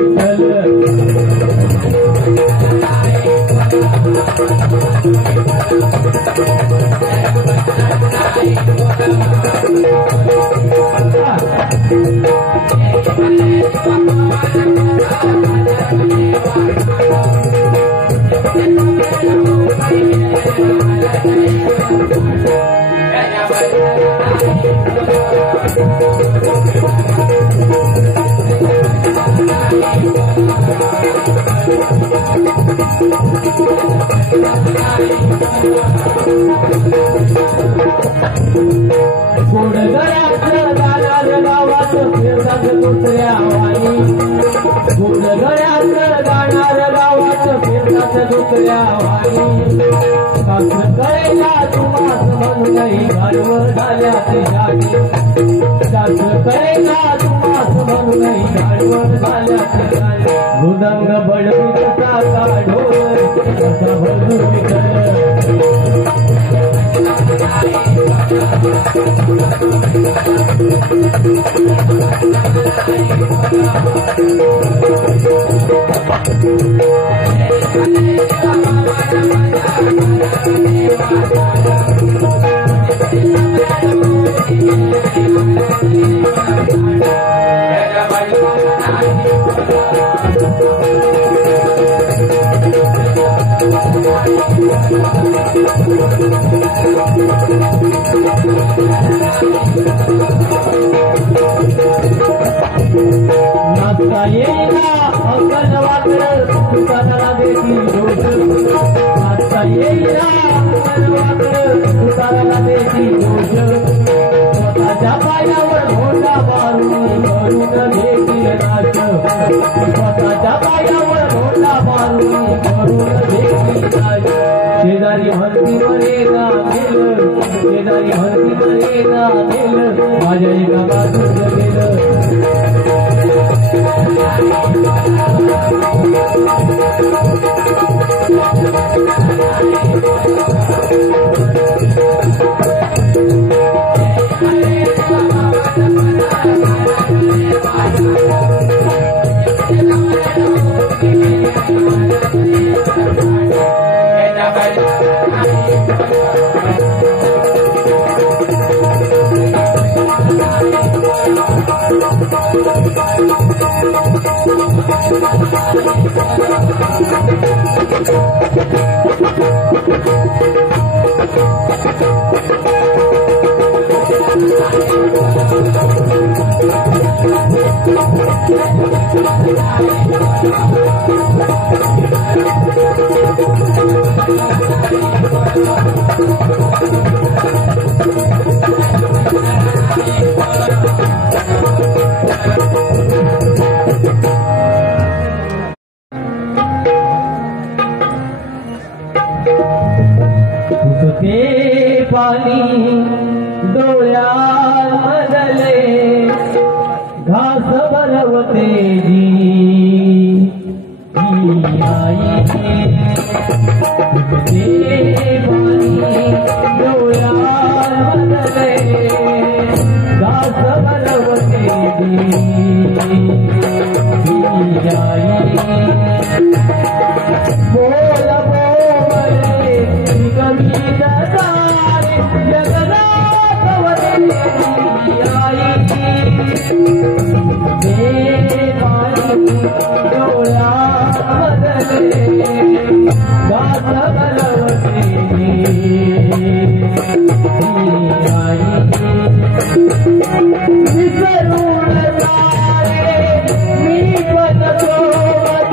गुडगड्यातलं गाणारं गावाचं फिरतात दुसऱ्या वाणी, गुडगड्यातलं गाणारं गावाचं फिरतात दुसऱ्या वाणी कास कळेला तुम्हास म्हणून नाही गाडवं झाल्या ते जाणी कास कळेला तुम्हास म्हणून नाही गाडवं झाल्या ते जाणी मृदंग बडवीत साचा ढोल असा भजून नाचता येईना अकल वाकड तुकाराला देखील दोष नाचता येईना अकल वाकड तुकाराला देखील दोष स्वतःच्या पायावर मोठा मारून करून देखील नाच स्वतःच्या पायावर मोठा मारून करून देखील नाच शेजारी हंती मरेगा गेलं शेजारी हंती मरेगा गेलं माझ्या एका बाजूला गेलं पाणी डोळ्यात बदले घास भरवते जी आई पाणी डोळ्यात बदले घास भरवते जी आई बोल बोले कमी दारे जगन्नाथ आई पाणी डोळ्या बदले गात बलवते आई विसरून जाणे मी पण सोबत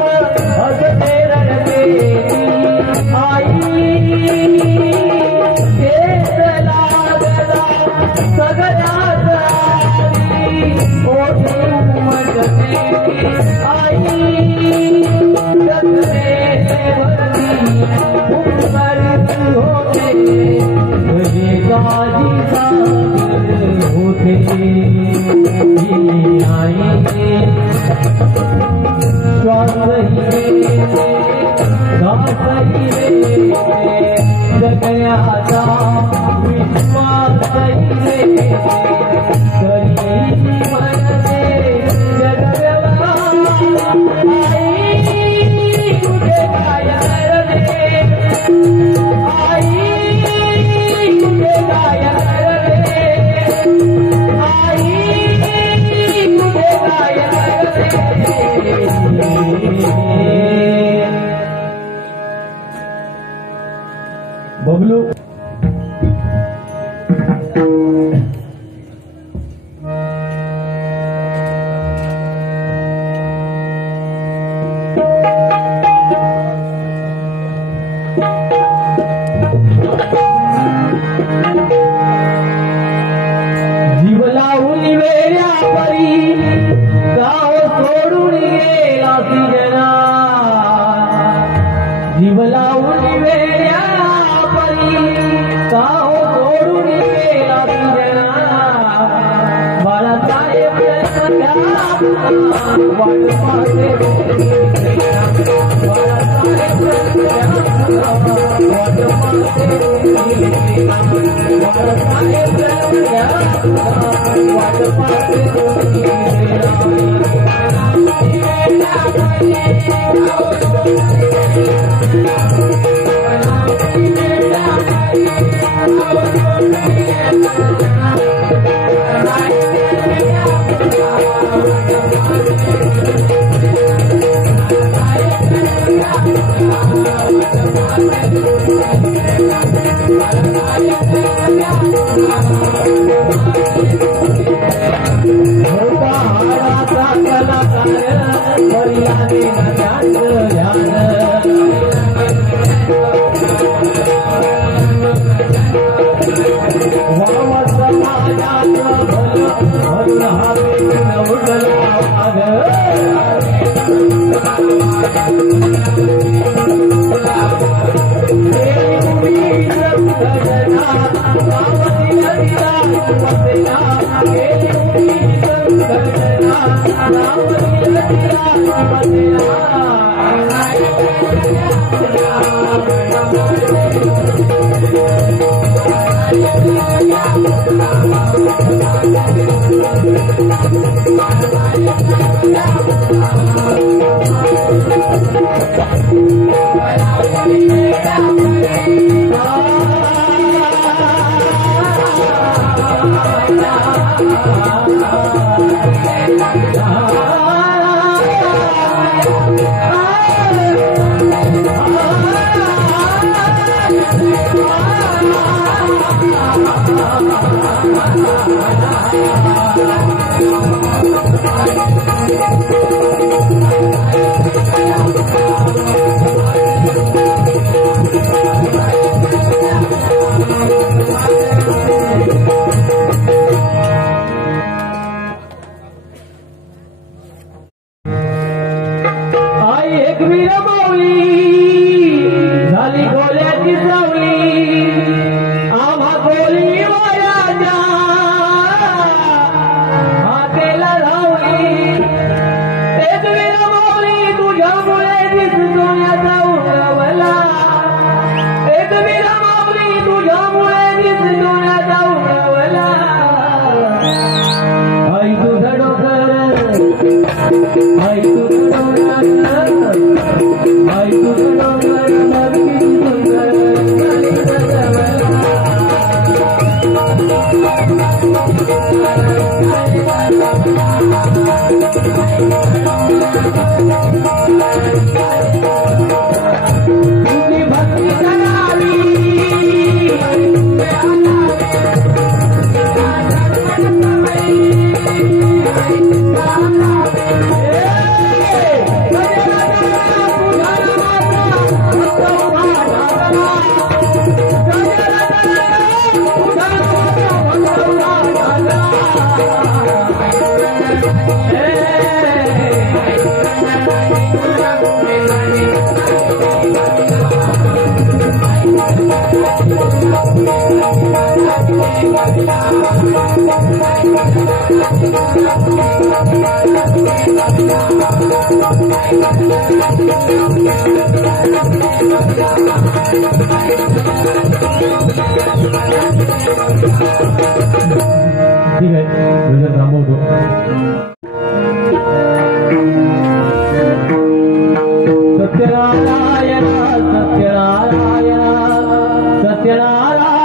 हसते रडते आई देश लागला सगळ्यात आली ओढी उमटते आई जगण्यावरती उमरीत होते तुझे गाजी सागर होते आई श्वासही घासही जगण्याचा विश्वासही तरी म्हणते जगव्यवहार आई तुझे काय करणे आई तुझे काय करणे आई तुझे काय करणे ठीक है, मुझे थांबव दो. सत्यनारायण सत्यनारायण सत्यनारायण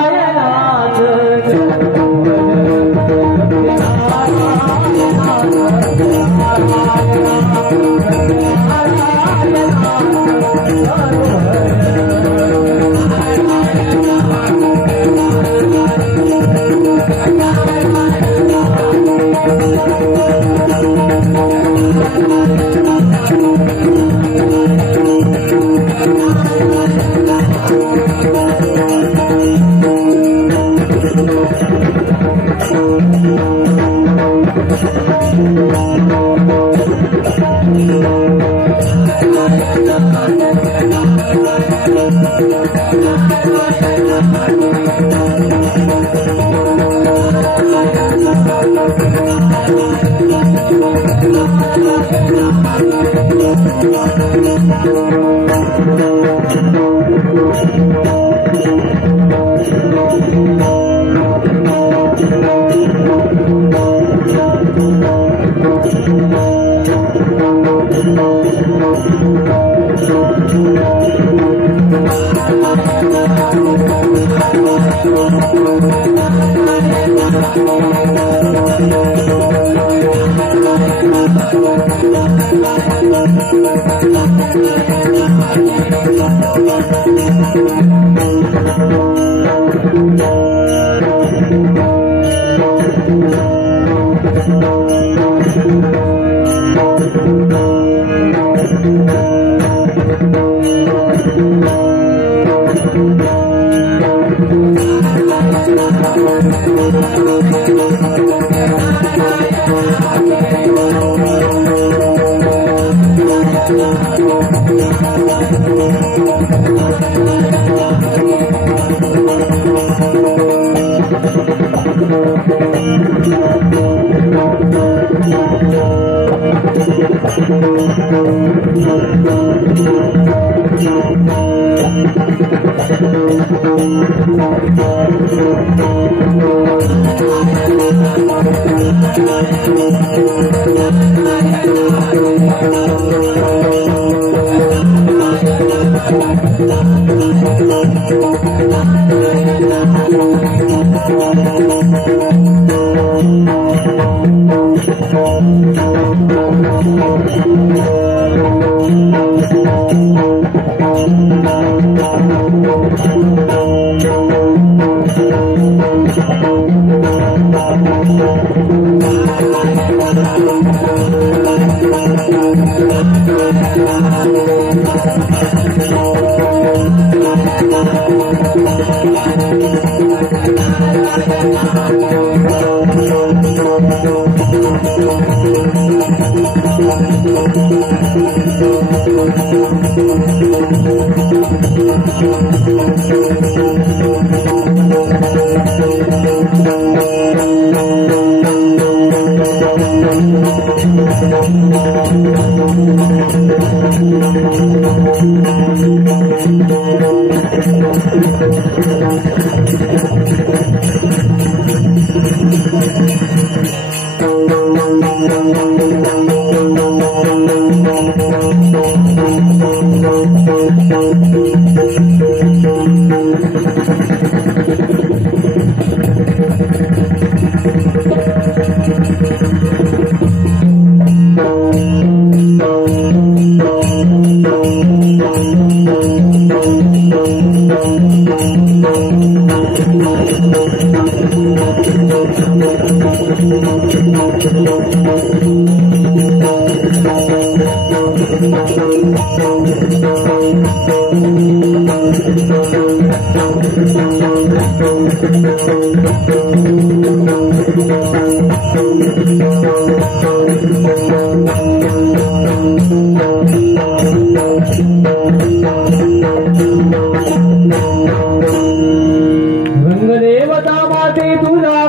रंगदेवता माते तुझा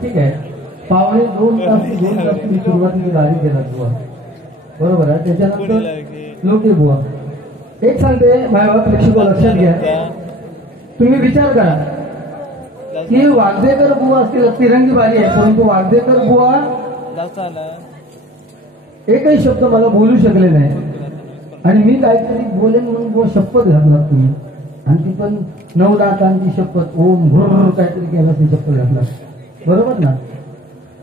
ठीक आहे. पावणे 2 तास मी सुरुवातीला गाडी घेणार बुवा, बरोबर आहे. त्याच्यानंतर लोके बुवा एक सांगते माझ्या प्रेक्षक लक्षात घ्या. तुम्ही विचार करा की वागदेकर बुवा असतील, तिरंगी बारी आहे, परंतु वागदेकर बुवा एकही शब्द मला बोलू शकले नाही आणि मी काहीतरी बोलेन म्हणून बुवा शपथ घातला तुम्ही, आणि ती पण 9 दातांची शपथ, ओम भर काहीतरी केलं ती शपथ घातला, बरोबर ना.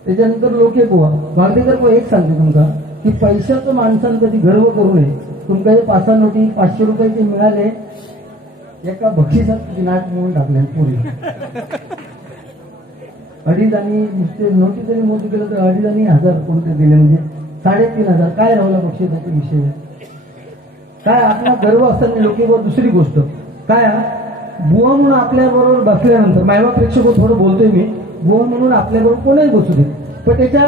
त्याच्यानंतर लोके बुवा वागदेकर बुवा एक सांगते तुमका की पैशाचं माणसानं कधी गर्व करू नये. तुमका जे 5 नोटी 500 रुपयाचे मिळाले, एका बक्षिसात नाट म्हणून टाकले पुरी 2.5 आणि नुसते नोटी जरी मोठी केलं तर 2.5 आणि 1000 कोणते दिले, म्हणजे 3,500 काय राहिला बक्षिसाचा विषय. काय आपला गर्व असताना लोके बुवा. दुसरी गोष्ट काय बुवा म्हणून आपल्या बरोबर बसल्यानंतर मायवा प्रेक्षक थोडं बोलतोय मी, बुवा म्हणून आपल्याबरोबर कोणीही बसू दे, पण त्याच्या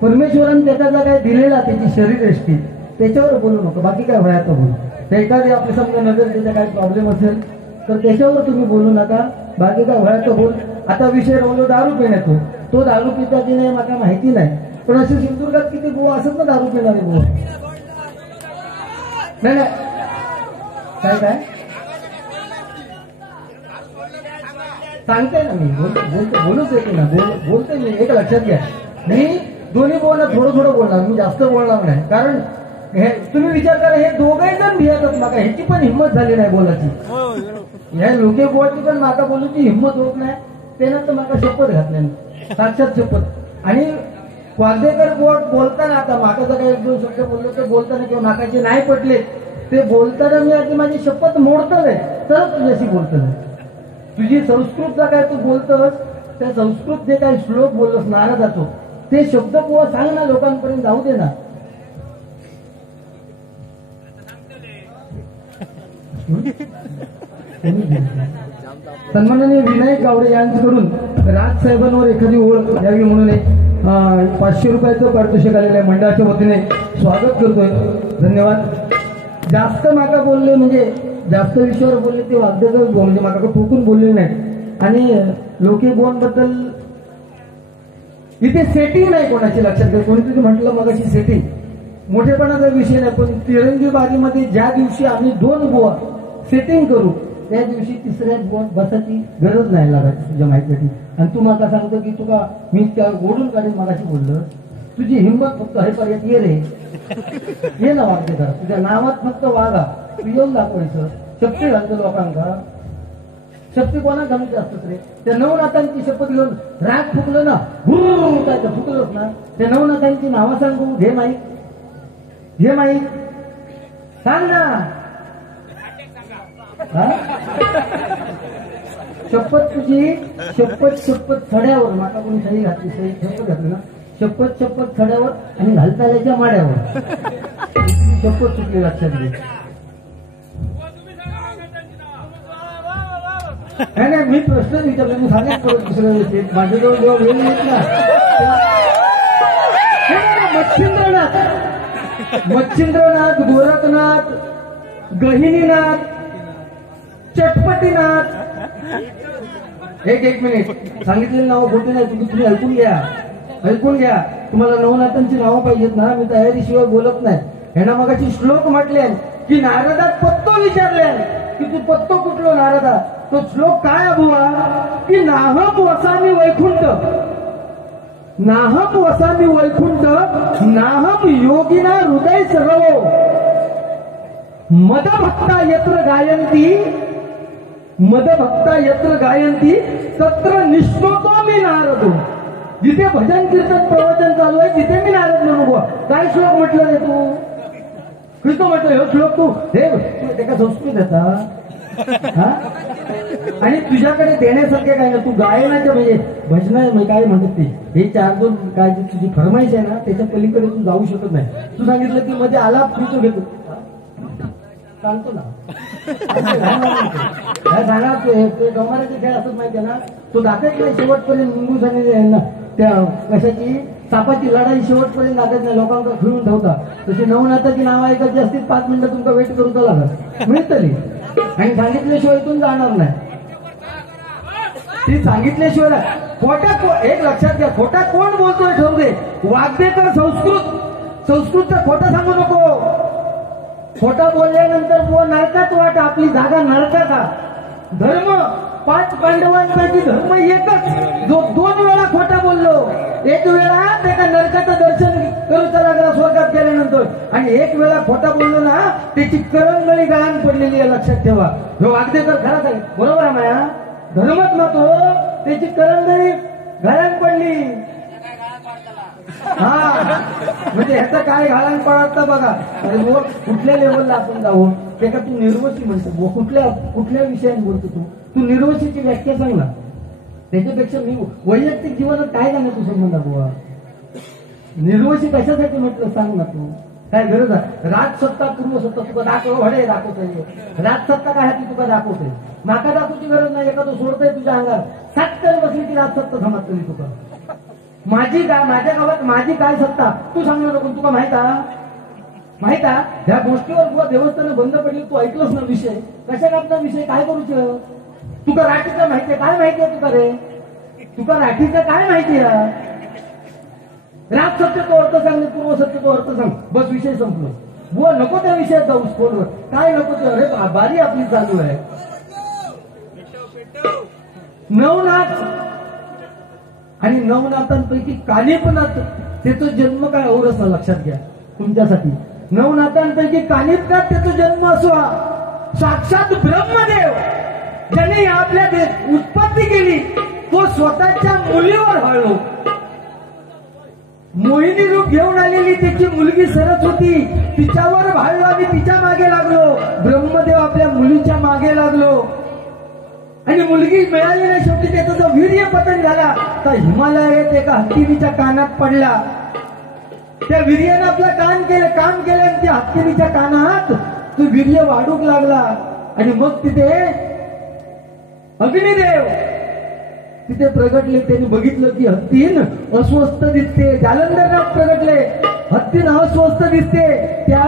परमेश्वराने त्याच्याला काय दिलेला त्याची शरीरयष्टी त्याच्यावर बोलू नका. बाकी काय व्हायचं बोलू. त्या एखादी आपली समजा नजर त्याचा काय प्रॉब्लेम असेल तर त्याच्यावर तुम्ही बोलू नका. बाकी काय व्हायचं बोल. आता विषय रवलो दारू पिण्याचो. तो दारू पिता की नाही मला माहिती नाही, पण असे सिंधुदुर्गात किती बुवा असत ना दारू पिणारे बुवा. नाही नाही काय काय सांगते ना मी, बोलूच येते ना, बोलते मी. एक लक्षात घ्या, मी दोन्ही बोलणार, थोडं थोडं बोलणार, मी जास्त बोलणार नाही. कारण हे तुम्ही विचार करा, हे दोघे जण भियातात माका, ह्याची पण हिंमत झाली नाही बोलायची. ह्या लोके बोलची पण माका बोलूची हिंमत होत नाही. त्यानं तर माका शपथ घातल्या, साक्षात शपथ. आणि वागदेकर बोलताना आता माका जर काही एक दोन शब्द बोललो तर बोलताना किंवा माकाचे नाही पटले ते बोलताना मी आधी माझी शपथ मोडतच आहे, तरच तुझ्याशी बोलतो नाही. तुझी संस्कृतचा काय तू बोलतोस, त्या संस्कृत जे काही श्लोक बोललोस नारदाचो, ते शब्द बुवा सांग ना, लोकांपर्यंत जाऊ दे ना. सन्माननीय विनायक गावडे यांच्याकडून राजसाहेबांवर एखादी ओळ यावी म्हणून एक 500 रुपयाचं पारितोषिक आलेलं आहे. मंडळाच्या वतीने स्वागत करतोय, धन्यवाद. जास्त माका बोलले म्हणजे जास्त विषयावर बोलले ते वाद्यकर बोल, म्हणजे माका ठोकून बोलले नाही. आणि लोके बोन बद्दल इथे सेटिंग नाही कोणाची, लक्षात घ्या. कोणीतरी म्हटलं मग अशी सेटिंग मोठेपणाचा विषय नाही, पण तिरंगी बाजीमध्ये ज्या दिवशी आम्ही 2 बुवा सेटिंग करू त्या दिवशी तिसऱ्या बुवा बसाची गरज नाही लागायची तुझ्या माहितीसाठी. आणि तू मला सांगतो की तुका मी त्या ओढून काढून मगाशी बोललं, तुझी हिंमत फक्त हे पर्यंत ये रे, ये ना वागते करा, तुझ्या नावात फक्त वागा, तू येऊन दाखवायचं. शक्ती घालतो लोकांका, शक्ती कोणा घालूची असतात रे. त्या नवनाथांची शपथ घेऊन राग फुकलं ना, काय फुकलंच ना. त्या नवनाथांची नावं सांगू, घे माईक, घे माईक, सांग ना. शपथ तुझी, शपथ छड्यावर, माका कोणी सही घातली, सही शपथ घातली ना, शपथ छड्यावर आणि घालताल्याच्या माड्यावर. शपथ चुकली, लक्षात घे. नाही मी प्रश्न विचारला, मी सांगेन परत दुसऱ्या दिवशी माझ्याजवळ जेव्हा वेळ येत ना. मच्छिंद्रनाथ, गोरखनाथ, गहिनीनाथ, चटपटीनाथ. एक मिनिट, सांगितलेली नावं खोटी नाही, तुम्ही ऐकून घ्या. तुम्हाला नवनाथांची नावं पाहिजेत ना, मी तयारीशिवाय बोलत नाही. ह्याना मगाची श्लोक म्हटले की नारदात पत्तो विचारले की तू पत्तो कुठलो नारदा. तो श्लोक काय अभुवा की नाहम वसामी वैकुंठ, नाहम वसामी वैकुंठ, नाहम योगिना हृदय सर्व, मदभक्ता यत्र गायंती तत्र निष्ठोतो मी नारदो. जिथे भजन कीर्तन प्रवचन चालू आहे तिथे मी नारद म्हणू. काय श्लोक म्हटलं रे तू, कृष्ण म्हटलं हे श्लोक तू त्याचा संस्कृत येता. आणि तुझ्याकडे देण्यासारखे काय ना, तू गायनाच्या म्हणजे भजन काय म्हणतात ते, हे 4-2 काय तुझी फरमाईश आहे ना, त्याच्या पलीकडे तू जाऊ शकत नाही. तू सांगितलं की मध्ये आलाप तू घेतो, सांगतो ना गमाराचे खेळ असत माहिती आहे ना. तो दाखवत नाही शेवटपर्यंत, मुंगूस आणि त्या कशाची सापाची लढाई शेवटपर्यंत दाखवत नाही, लोकांना फिरून ठेवता. तशी नवनाथाची नाव ऐकायची असतील 5 मिनिटं तुमका वेट करू लागत मिळतली. आणि सांगितल्याशिवाय इथून जाणार नाही. ती सांगितल्याशिवाय खोटा, एक लक्षात घ्या, खोटा कोण बोलतोय ठरवू दे. वाद्यकर संस्कृतचा खोटा सांगू नको. खोटा बोलल्यानंतर बुवा नरकात वाट, आपली जागा नरकाचा. धर्म 5 पांडवांपैकी धर्म एकच, जो 2 वेळा खोटा बोललो. एक वेळा त्याला नरकाचं दर्शन करूचा लागला स्वर्गात गेल्यानंतर, आणि एक वेळा खोटा बोललो ना, त्याची करंगळी गळान पडलेली आहे, लक्षात ठेवा. जो वागदेकर खरा सांग, बरोबर आहे माया, धर्मच मातो त्याची करंगळी गळान पडली. म्हणजे ह्याचा काय घालान पडत बघा. अरे कुठल्या लेवलला आपण जाऊ, ते का तू निर्वशी म्हणतो, कुठल्या विषयाने बोलतो तू निर्वशीची व्याख्या सांग ना. त्याच्यापेक्षा मी वैयक्तिक जीवनात काय जाणार तू संबंध बुवा. निर्वशी कशासाठी म्हटलं सांग ना तू, काय गरज आहे. राजसत्ता पूर्वसत्ता तुका दाखवतोय. राजसत्ता काय ती तुका दाखवतोय, माका दाखवची गरज नाही. एखादं सोडतंय तुझ्या अंगात, 7 बसली की राजसत्ता थांबत तरी तुका. माझ्या गावात माझी काय सत्ता तू सांगणार नको. तुका माहिता ह्या गोष्टीवर बुवा देवस्थान बंद पडली. तू ऐकलंस ना विषय, कशा कापना विषय काय करूच तुका राटीचा माहितीये, काय माहितीये तुका रे. तुका राठीचं काय माहिती आहे? राग सत्य तो अर्थ सांग, पूर्व सत्य तो अर्थ सांग, बस विषय संपलो. बुवा नको त्या विषयात जाऊ फोनवर, काय नको ते. अरे बारी आपली चालू आहे. नवनाथ आणि नवनाथांपैकी कानिपनाथ त्याचा जन्म काय औरस लक्षात घ्या तुमच्यासाठी. नवनाथांपैकी कानिपनाथ त्याचा जन्म असो साक्षात ब्रह्मदेव ज्याने आपल्या उत्पत्ती केली तो स्वतःच्या मुलीवर हळलो. मोहिनी रूप घेऊन आलेली त्याची मुलगी सरस्वती तिच्यावर भाळलो आणि तिच्या मागे लागलो. ब्रह्मदेव आपल्या मुलीच्या मागे लागलो आणि मुलगी मिळाली नाही. शेवटी त्याचा जो वीर्य पतन झाला तर हिमालयात एका हत्तीच्या कानात पडला. त्या वीर्यानं आपलं काम केलं आणि त्या हत्तीच्या कानात तो वीर्य वाढूक लागला. आणि मग तिथे अग्निदेव तिथे प्रगटले. त्यांनी बघितलं की हत्तीन अस्वस्थ दिसते. जालंधरनाथ प्रगटले, हत्तीन अस्वस्थ दिसते. त्या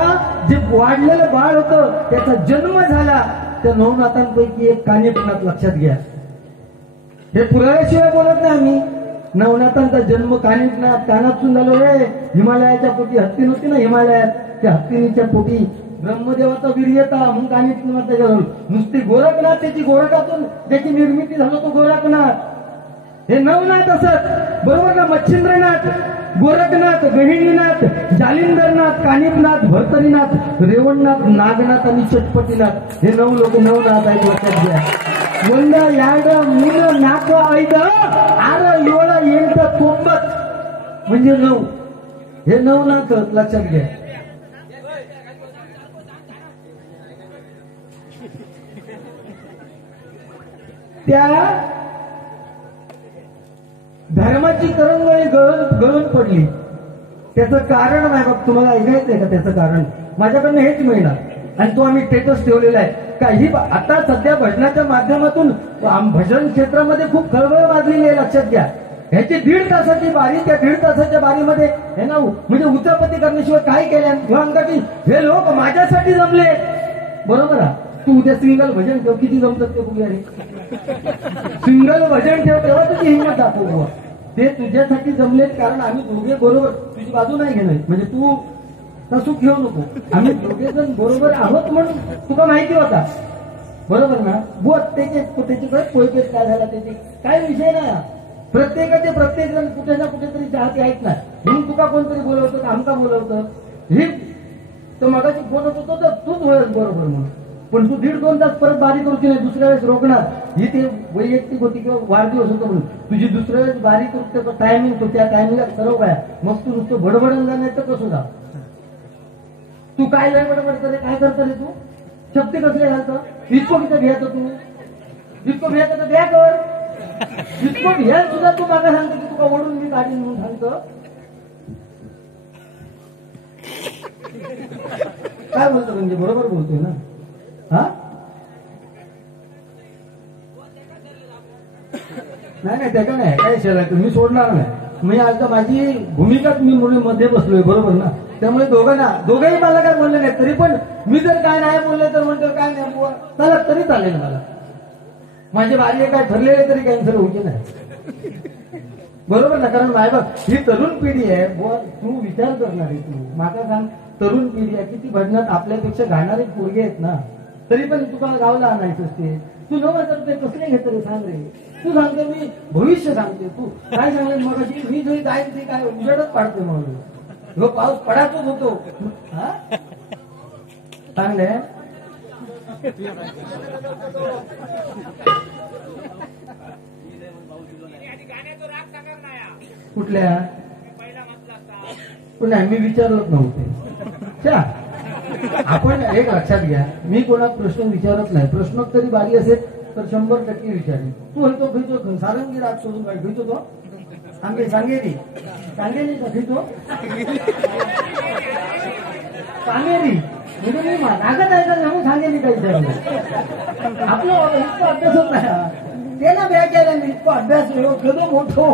जे वाढलेलं बाळ होतं त्याचा जन्म झाला. त्या नवनाथांपैकी एक कानिपनाथ लक्षात घ्या. हे पुराव्याशिवाय बोलत नाही आम्ही. नवनाथांचा जन्म कानिपनाथ कानातून झालो. रे हिमालयाच्या पोटी हत्ती नव्हती ना हिमालयात, त्या हत्तीच्या पोटी ब्रह्मदेवाचा वीर्यता म्हणून कानिपनाथ त्याच्यावर. नुसती गोरखनाथ त्याची गोरखातून त्याची निर्मिती झालो तो गोरखनाथ. हे नवनाथ असत बरोबर ना. मच्छिंद्रनाथ, गोरखनाथ, गहिनीनाथ, जालिंदरनाथ, कानिपनाथ, भर्तरीनाथ, रेवणनाथ, नागनाथ आणि चटपटीनाथ हे 9 लोक नवनाथ आहेत लक्षात घ्या. ಒಂದ ಎರಡು ಮೂರು ನಾಲ್ಕು ಐದು ಆರು ಏಳು ಎಂಟು 9 म्हणजे 9. हे 9 नाथ लक्षात घ्या. त्या धर्माची करंगळी गळून पडली. त्याचं कारण नाही बघ. तुम्हाला ऐकायचंय का त्याचं कारण? माझ्याकडनं हेच मिळणार आणि तो आम्ही स्टेटस ठेवलेला आहे. काही आता सध्या भजनाच्या माध्यमातून भजन क्षेत्रामध्ये खूप खळबळ माजलेली आहे लक्षात घ्या. ह्याची 1.5 तासाची बारी, त्या 1.5 तासाच्या बारीमध्ये हे ना म्हणजे उचापती करण्याशिवाय काय केल्या किंवा की हे लोक माझ्यासाठी जमले. बरोबर आहे. तू उद्या सिंगल भजन ठेव, किती जमतात ते बघूया रे. सिंगल भजन ठेव तेव्हा तुझी हिंमत दाखव. ते तुझ्यासाठी जमलेत कारण आम्ही दोघे बरोबर. तुझी बाजू नाही घेणार म्हणजे तू तसू घेऊ नको. आम्ही दोघे जण बरोबर आहोत म्हणून तुला माहिती होता. बरोबर ना. बोट त्याच्याकडे पोयपेट काय झाला त्याचे काय विषय नाही. प्रत्येक जण कुठे ना कुठेतरी चाहते आहेत ना म्हणून तुका कोणतरी बोलवतं आमका बोलवतं. हे तर मगाची फोन होतो तर तूच होय बरोबर म्हणून. पण तू 1.5-2 तास परत बारी करूची नाही. दुसऱ्या वेळेस रोखणार. ही ते वैयक्तिक होती किंवा वाढदिवस होतो म्हणून तुझी दुसऱ्या वेळेस बारी करू टायमिंग तो त्या टायमिंगला सर्व काय मग तू नुसतं बडबडून जाणार तर कसं जा. तू काय लय बडबड करे काय करतो रे तू? शक्ती कसले घालतं? इतकं किती घ्यायचं तू? इतकं घ्यायचं तर द्या कर. इतकं घ्या सुद्धा तू मागा सांगतो की तुका ओढून मी गाडी म्हणून सांगतो. काय बोलतो म्हणजे बरोबर बोलतोय ना. हा नाही त्याका नाही काय शेलायचं मी सोडणार नाही. मी आता माझी भूमिकाच मी म्हणून मध्ये बसलोय बरोबर ना. त्यामुळे दोघंही मला काय बोलले नाही. तरी पण मी जर काय नाही बोलले तर म्हणतो काय नाही बुवा चला तरी चालेल मला. माझे बारी काय ठरलेले तरी कॅन्सल होते नाही. बरोबर ना. कारण माय बघ ही तरुण पिढी आहे बुवा. तू विचार करणार आहे. तू माका सांग तरुण पिढी आहे किती भजनात आपल्यापेक्षा गाणारे पोरगे आहेत ना. तरी पण तुला गावला आणायचं असते. तू नव्हे तर ते कसले घेत रे सांग रे. तू सांगते मी भविष्य सांगते. तू काय सांगले मग मी जो काय ते काय उजेडच पाडते म्हणून. जो पाऊस पडायचोच होतो. चांगले कुठल्या पण नाही मी विचारत नव्हते. आपण एक लक्षात घ्या मी कोणाला प्रश्न विचारत नाही. प्रश्नोत्तरी बारी असेल तर 100% विचारेल. तू म्हणतो घेतो सारंगी राग सोडून काय घेतो तो सांगेली का घेतो सांगेली म्हणजे मी लागत आहे का म्हणून सांगेली काही विचारलं. आपलं इतकं अभ्यासच नाही. त्याला ब्या केला मी इतको अभ्यास घेऊ कदो मोठो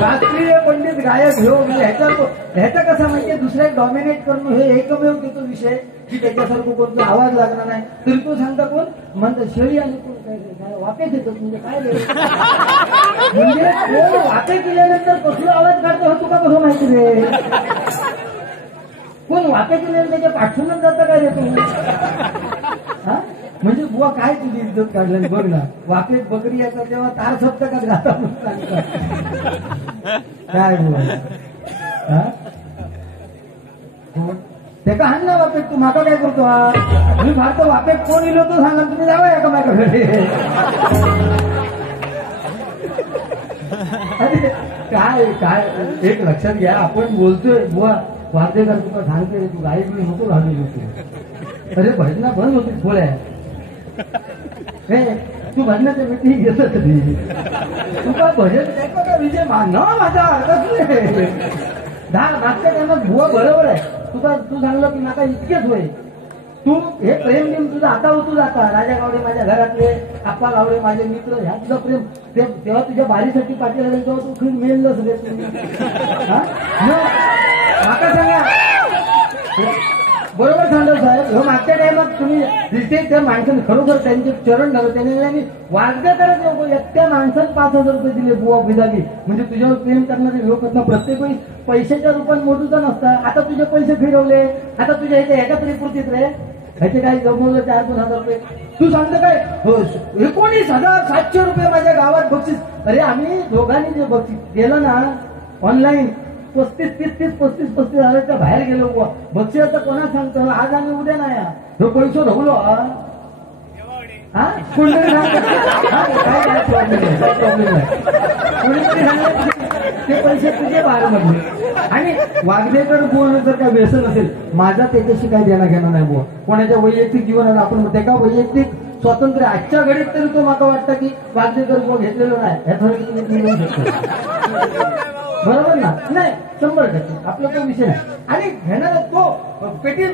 शास्त्रीय पंडित गायक घेऊ म्हणजे ह्याचा कसा माहितीये दुसऱ्या डॉमिनेट करणं हे एकमेव तो विषय की त्याच्यासारखं कोणता आवाज लागणार नाही तरी तो सांगता कोण म्हणतात शेळी आणि कोण काय वापेच येतो म्हणजे काय म्हणजे कोण वापे केल्यानंतर कसला आवाज काढतो हे तुका कसं माहिती रे कोण वापे केल्यानंतर त्याच्या पाठवूनच जातं काय रे तू हा म्हणजे बुवा काय तुझी इज्जत काढली बघ ना वापेत बकरी येतात तेव्हा तार सप्तकात घाता काय बुवा ते का हाण ना वापेत तू माका काय करतो हा मी भारत वापेत कोण इलो तो सांगा तुम्ही जावा का माझ्याकडे अरे काय काय एक लक्षात घ्या आपण बोलतोय बुवा वाद्यकार तुका सांगते तू गायक मी नको घालू होतो अरे भजना बंद होती गोळ्या हे तू भजनाच्या भेटी घेत कधी तुका भजन का विजय मान माझा कसले मागच्या टायमात बुवा बरोबर आहे तू सांगलं की माका इतकेच होय तू हे प्रेम घेऊन तुझं आता होतो जाता राजा गावडे माझ्या घरातले आप्पा गावडे माझे मित्र ह्या तुझं प्रेम तेव्हा तुझ्या बारीसाठी पाठी लागेल तेव्हा तू खूप मेललं सगळे माका सांगा बरोबर सांगतो साहेब हो मागच्या टायमात तुम्ही तिथे त्या माणसाने खरोखर त्यांचे चरण घालत त्यांनी वाद्य करत नको एकट्या माणसाने 5,000 रुपये दिले बुवा बिदागी म्हणजे तुझ्यावर प्रेम करणारे लोकांना प्रत्येक वेळी पैशाच्या रूपात मोजूचा नसता आता तुझे पैसे फिरवले आता तुझ्या इथे एका तरी पुरतीत रे ह्याचे काही जमवलं 4-5,000 रुपये तू सांगतो काय हो 19,700 रुपये माझ्या गावात बक्षीस अरे आम्ही दोघांनी जे बक्षीस गेलं ना ऑनलाईन 35,000 हजारच्या बाहेर गेलो बुवा बक्षिसाचं कोणा सांगतो आज आम्ही उद्या नाही जो पैसे ढवलो हा कोणतरी काय प्रॉब्लेम नाही ते पैसे तुझे बाहेर मधले आणि वागदेकर बोलणं जर काय व्यसन असेल माझा त्याच्याशी काही देणं घेणं नाही बुवा कोणाच्या वैयक्तिक जीवनात आपण ते का वैयक्तिक स्वातंत्र्य आजच्या घडीत तरी तो मला वाटतं की वागदेकर बुवा घेतलेलं नाही ह्याचा तुम्ही मिळवू शकतो बरोबर ना नाही 100% आपला तो विषय नाही आणि घेणारा तो पेटी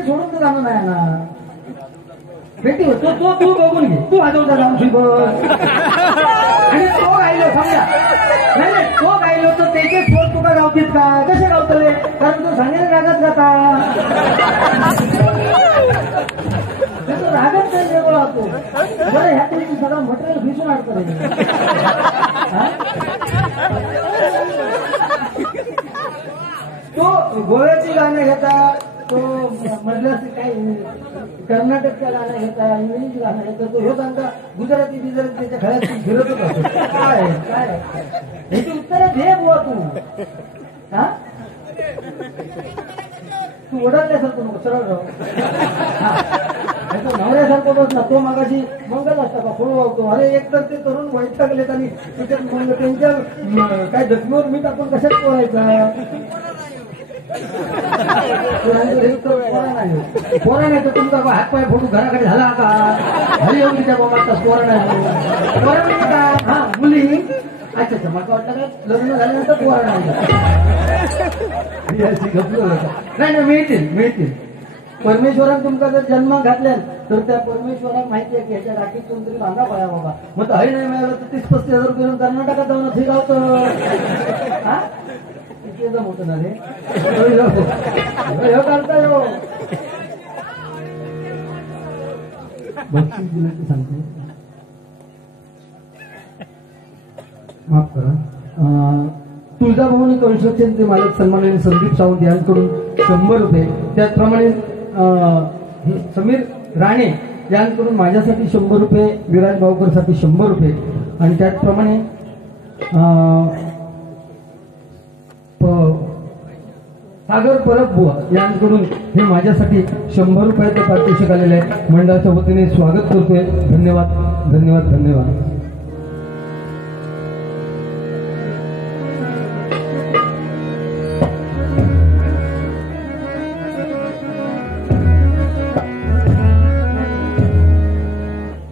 सोडून तर जाणार नाही ना पेटी तो तो तू बघून घे तू वाजवता जाऊन शिकव आणि तो गायलो समजा नाही तो गायलो तर त्याचे स्वर तुका गावतीत का कसे गावतले कारण तो सांगेल रागात जाता रागात काही वेगळा होतो बरं ह्या तरी सगळं मटेरियल भिजून आणतो तो गोव्याची गाणं घेता तो मद्रासी काही कर्नाटकचं गाणं घेता इंग्लिश गाणं घेता तो हे सांगता गुजराती त्याच्या घरात फिरतच असतो काय काय ह्याची उत्तर दे बुवा तू हा तू ओढायल्यासारखं नको सरळ राहू नवऱ्यासारखं बस ना तो मागाशी मंगल असता का फोन वागतो अरे एक तर ते तरुण वैतागलेत आणि त्यांच्या काय जखमीवर मीठ आपण कशात पोहायचा पोरा नाही तर तुमचा हातपाय फोडू घराकडे झाला का हरी येऊन तिच्या बाबा पोरा नाही पोरा म्हणजे काय हा मुली अच्छा मला वाटतं काय लग्न झाल्यानंतर पोरा नाही मिळतील परमेश्वरान तुमका जर जन्म घातल्या तर त्या परमेश्वराला माहिती आहे की याच्या राखीत कोणतरी बांधा पाया बाबा मग तर हरी नाही मिळालं तर 30-35 हजार रुपये कर्नाटकात जाऊन हे गावतं हा किती मोठं ना रे करता येऊ बक्षीस दिलं की सांगतो माफ करा तुळजाभवानी कन्स्ट्रक्शनचे मालक सन्माननीय संदीप सावंत यांकडून 100 रुपये त्याचप्रमाणे समीर राणे यांकडून माझ्यासाठी 100 रुपये विराज भाऊकरसाठी 100 रुपये आणि त्याचप्रमाणे सागर परब बुवा यांकडून हे माझ्यासाठी 100 रुपयाचे पारितोषिक आलेले आहे मंडळाच्या वतीने स्वागत करतोय धन्यवाद धन्यवाद धन्यवाद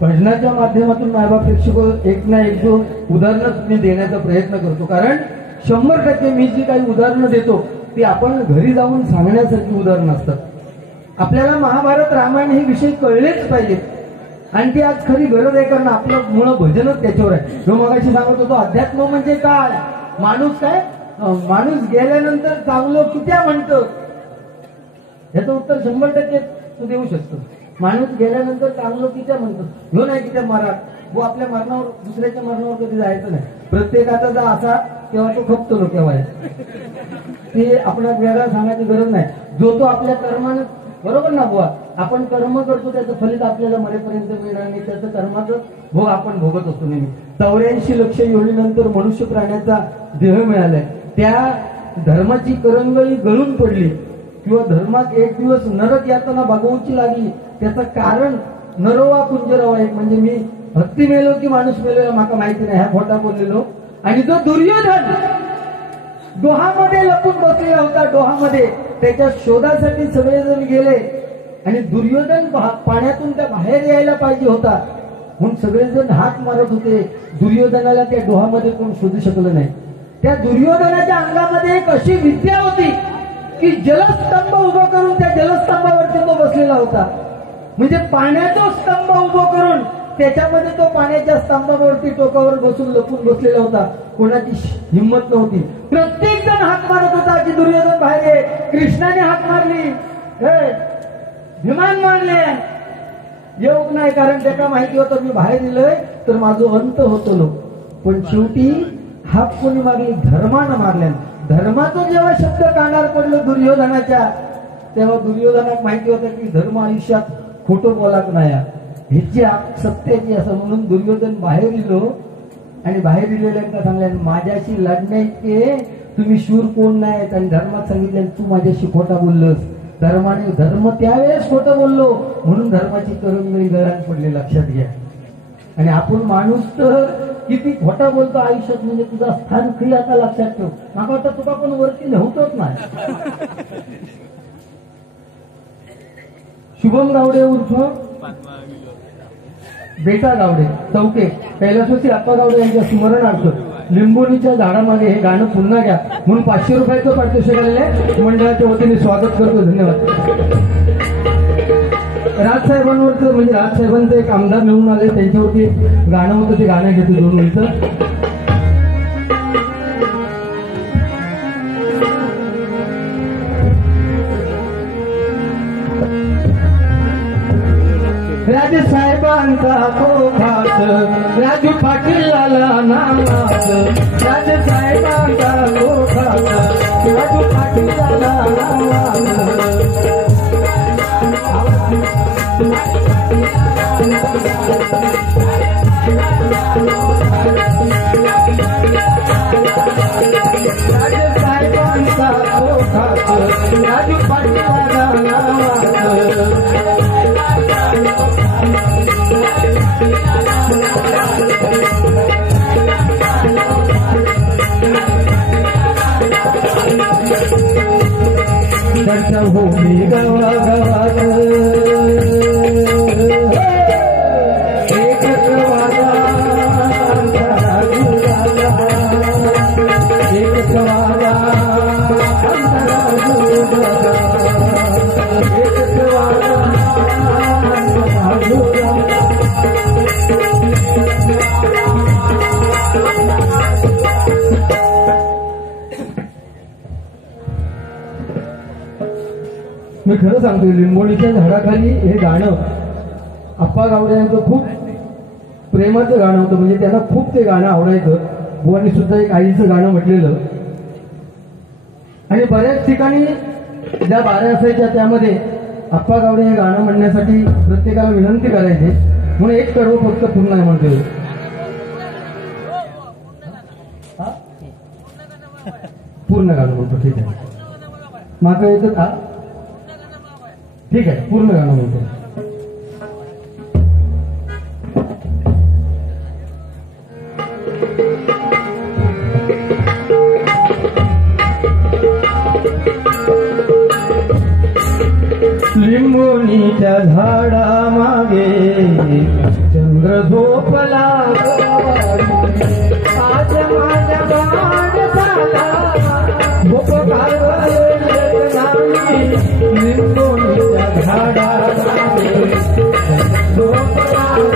भजनाच्या माध्यमातून मायबाप प्रेक्षक एक ना एक दोन उदाहरणं मी देण्याचा प्रयत्न करतो कारण 100% मी जी काही उदाहरणं देतो ती आपण घरी जाऊन सांगण्यासारखी उदाहरणं असतात आपल्याला महाभारत रामायण हे विषय कळलेच पाहिजेत आणि ती आज खरी गरज आहे, कारण आपलं मुळं भजनच त्याच्यावर आहे. जो मगाशी सांगत होतो अध्यात्म म्हणजे काय, माणूस काय, माणूस गेल्यानंतर चांगलं कित्या म्हणतं, याचं उत्तर 100% तू देऊ शकतो. माणूस गेल्यानंतर चांगलं कित्या म्हणतो, ह्यो नाही कित्या मारा, वो आपल्या मरणावर, दुसऱ्याच्या मरणावर कधी जायचं नाही. प्रत्येकाचा जर असा तेव्हा तो खपतो केव्हा ते आपल्याला वेगळा सांगायची गरज नाही. जो तो आपल्या कर्मानं, बरोबर ना बुवा, आपण कर्म करतो त्याचं फलित आपल्याला मरेपर्यंत मिळणार नाही, त्याचं कर्माचं भोग आपण भोगत असतो नेहमी. 84 लक्ष योनीनंतर मनुष्य प्राण्याचा देह मिळालाय. त्या धर्माची करंगळी गळून पडली किंवा धर्मात एक दिवस नरक यातना भागवूची लागली. त्याचं कारण नरोवा कुंजरवा, एक म्हणजे मी हत्ती मेलो की माणूस मेलो माका माहिती नाही, ह्या खोटा बोललेलो. आणि जो दुर्योधन डोहामध्ये लपून बसलेला होता, डोहामध्ये त्याच्या शोधासाठी सगळेजण गेले आणि दुर्योधन पाण्यातून त्या बाहेर यायला पाहिजे होता म्हणून सगळेजण हात मारत होते. दुर्योधनाला त्या डोहामध्ये कोण शोधू शकलं नाही. त्या दुर्योधनाच्या अंगामध्ये एक अशी विद्या होती की जलस्तंभ उभा करून त्या जलस्तंभावरती तो बसलेला होता. म्हणजे पाण्याचा स्तंभ उभा करून त्याच्यामध्ये तो पाण्याच्या स्तंभावरती टोकावर बसून लपून बसलेला होता. कोणाची हिंमत नव्हती. प्रत्येक जण हात मारत होता की दुर्योधन बाहेर ये. कृष्णाने हात मारली, विमान मारले, येऊ नाही, कारण त्याला माहिती होतं मी बाहेर दिलंय तर माझं अंत होतो. पण शेवटी हात कोणी मारली, धर्मानं मारल्या. धर्माचं जेव्हा शब्द कानावर पडलं दुर्योधनाच्या, तेव्हा दुर्योधनाला माहिती होतं की धर्म आयुष्यात खोटं बोलाक नाही, ह्याची सत्याची असं. म्हणून दुर्योधन बाहेर दिलो आणि बाहेर दिलेल्यांना सांगल्या माझ्याशी लढण्याचे तुम्ही शूर कोण नाहीत. आणि धर्मात सांगितलं तू माझ्याशी खोटा बोललोस. धर्माने धर्म त्यावेळेस खोटं बोललो म्हणून धर्माची करंगळी गळ्यात पडली, लक्षात घ्या. आणि आपण माणूस तर किती खोटा बोलतो आयुष्यात, म्हणजे तुझा स्थान खरी आता लक्षात ठेव. माका वाटतं तुका पण वरती नव्हतोच नाही. शुभम गावडे उर्फ बेटा गावडे चौके, कैलासवासी आप्पा गावडे यांच्या स्मरणार्थ लिंबोणीच्या झाडामागे हे गाणं पुन्हा घ्या म्हणून 500 रुपयाचं पारितोषिक आलेले मंडळाच्या वतीने स्वागत करतो. धन्यवाद. राजसाहेबांवरचं, म्हणजे राजसाहेबांचं एक आमदार निवडून आले, त्यांच्यावरती गाणं होतं, ते गाणं घेतो 2 मिनिटं. राजे साहेबांचा कोखात राजू पाटीलाला नामात. राजे साहेबांचा कोखात राजू पाटीलाला नामात. राजे साहेबांचा कोखात राजू पाटीलाला नामात. चर्चा होती गावागावात एकच वादा, एकच वादा, एकच वादा. मी खरं सांगतो, लिंबोणीच्या झाडाखाली हे गाणं आप्पा गावडे यांचं खूप प्रेमाचं गाणं होतं. म्हणजे त्यांना खूप ते गाणं आवडायचं. बुवांनी सुद्धा एक आईचं गाणं म्हटलेलं. आणि बऱ्याच ठिकाणी ज्या बाऱ्या असायच्या त्यामध्ये आप्पा गावडे हे गाणं म्हणण्यासाठी प्रत्येकाला विनंती करायचे. म्हणून एक कडवं फक्त पूर्ण आहे म्हणते. पूर्ण गाणं म्हणतो, ठीक आहे. माका येतं का? ठीक आहे, पूर्ण गाणं म्हणतो. लिंबोणीच्या झाडा मागे चंद्र झोपला, आज माझ्या माणसाला झोप लिंबोणीच्या झाडा मागे झोपला.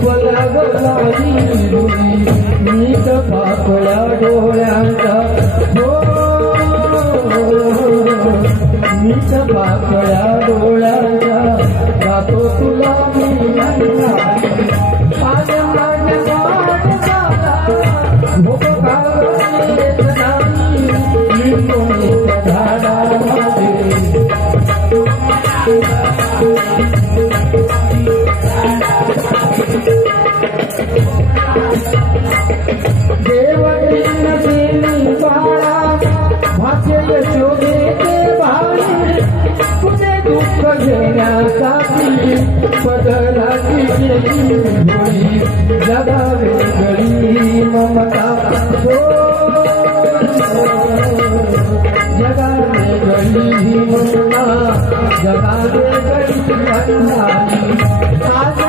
झोपल्या गलाली नीट पाकळ्या डोळ्यांचा नीट पाकळ्या डोळ्यांचा जातो तुला मी माझ्या झोप येत नाही झाडामध्ये देवतीन देवी बाळा भाग्य यशोदेचे भाई तुझे दुःख घेण्यासाठी बदलाची होळी जगावे गळी ममता जगावे गळी ममता जगावे गळी भंडारी आज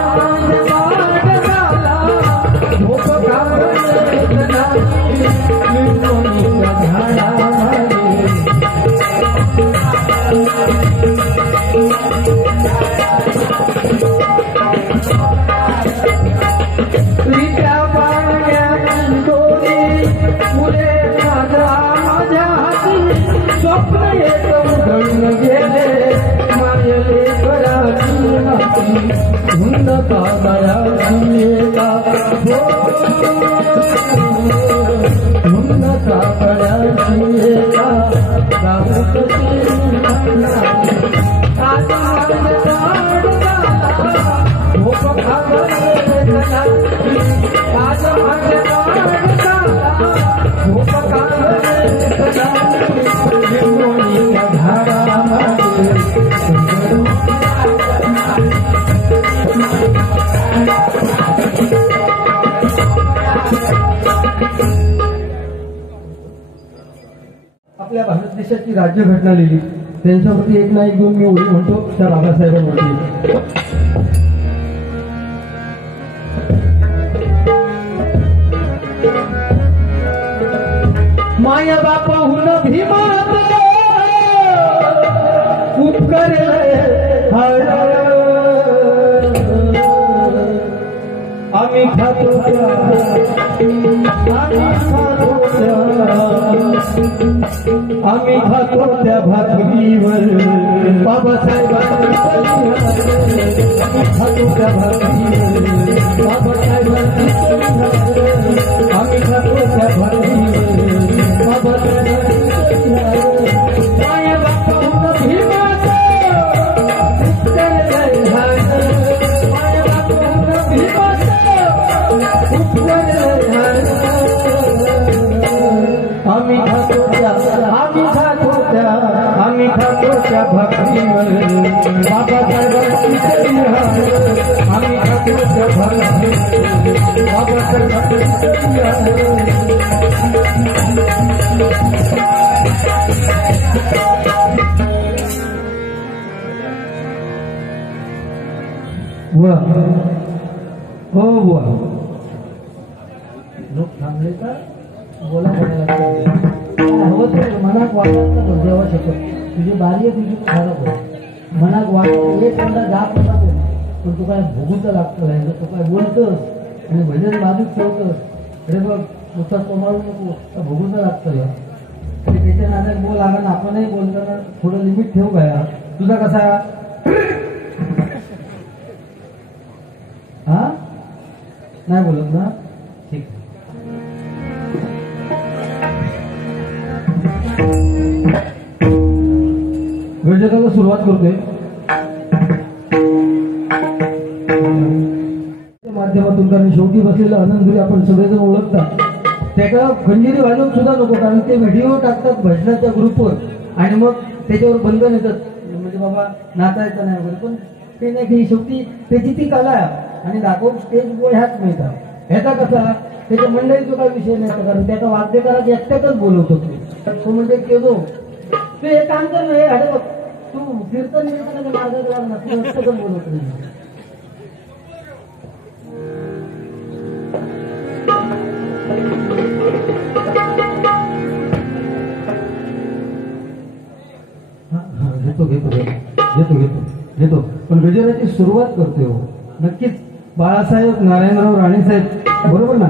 मार्ग झाला झोप रित्या पाण्याची डोरी मुले माझ्या हाती स्वप्न येत उधळून गेले मायले कराची हाती धुंद कागराची एका धुंद कागराची एका गावची झोप आपल्या भारत देशाची राज्यघटना लिहिली त्यांच्यावरती एक ना एक दोन मी ओळी म्हणतो त्या बाबासाहेबांवरती माया बापाहून भीमात उपकर आम्ही खातो आम्ही खातो त्या भाकरीवर बाबासाहेबांनी खातो त्या भाकरीवर बाबासाहेबांनी आम्ही खातो त्या भाकरीवर बाबासाहेबांनी माया बापाहून भीमात माया बापाहून भीमात आम्ही खातो त्या भाकरीवर बाबासाहेबांची आम्ही खातो त्या भाकरीवर हो बुवा लोक थांबले का बोला हवंच मनात वाटत ना देवा शकत तुझी बारी आहे तुझी खराब होत मनात वाटत एक म्हणता जात नका पण तू काय भोगूच लागतं तू काय बोलतोस आणि भजन बाजूच ठेवतोस अरे बघ उत्साह कमावू नको तर भोगूच लागतं या आणि त्याच्या नाण्यात बोल आला ना आपणही बोलताना थोडं लिमिट ठेवू का तुझा कसा हा नाही बोलत ना ठीक गजराला सुरुवात करतोय माध्यमातून कारण शेवटी बसलेला आनंदपुरी आपण सगळेजण ओळखतात त्याला खंजिरी वाजवून सुद्धा नको कारण ते व्हिडिओ टाकतात भजनाच्या ग्रुपवर आणि मग त्याच्यावर बंधन येतात म्हणजे बाबा नाचायचं नाही वगैरे पण ते नाही शेवटी त्याची ती कला आणि दाखवून स्टेज बोल ह्याच मिळतात ह्याचा कसा त्याच्या मंडळीचा काही विषय नाही कारण त्याचा वाद्यकारात एकट्यातच बोलवतो तो म्हणजे केलो तू हे काम कर ना हे अरे बघ तू कीर्तन मार्गात ना तू एकट्यातच बोलवत नाही घेतो पण गजराची सुरुवात करतोय हो नक्कीच बाळासाहेब नारायणराव राणेसाहेब, बरोबर ना?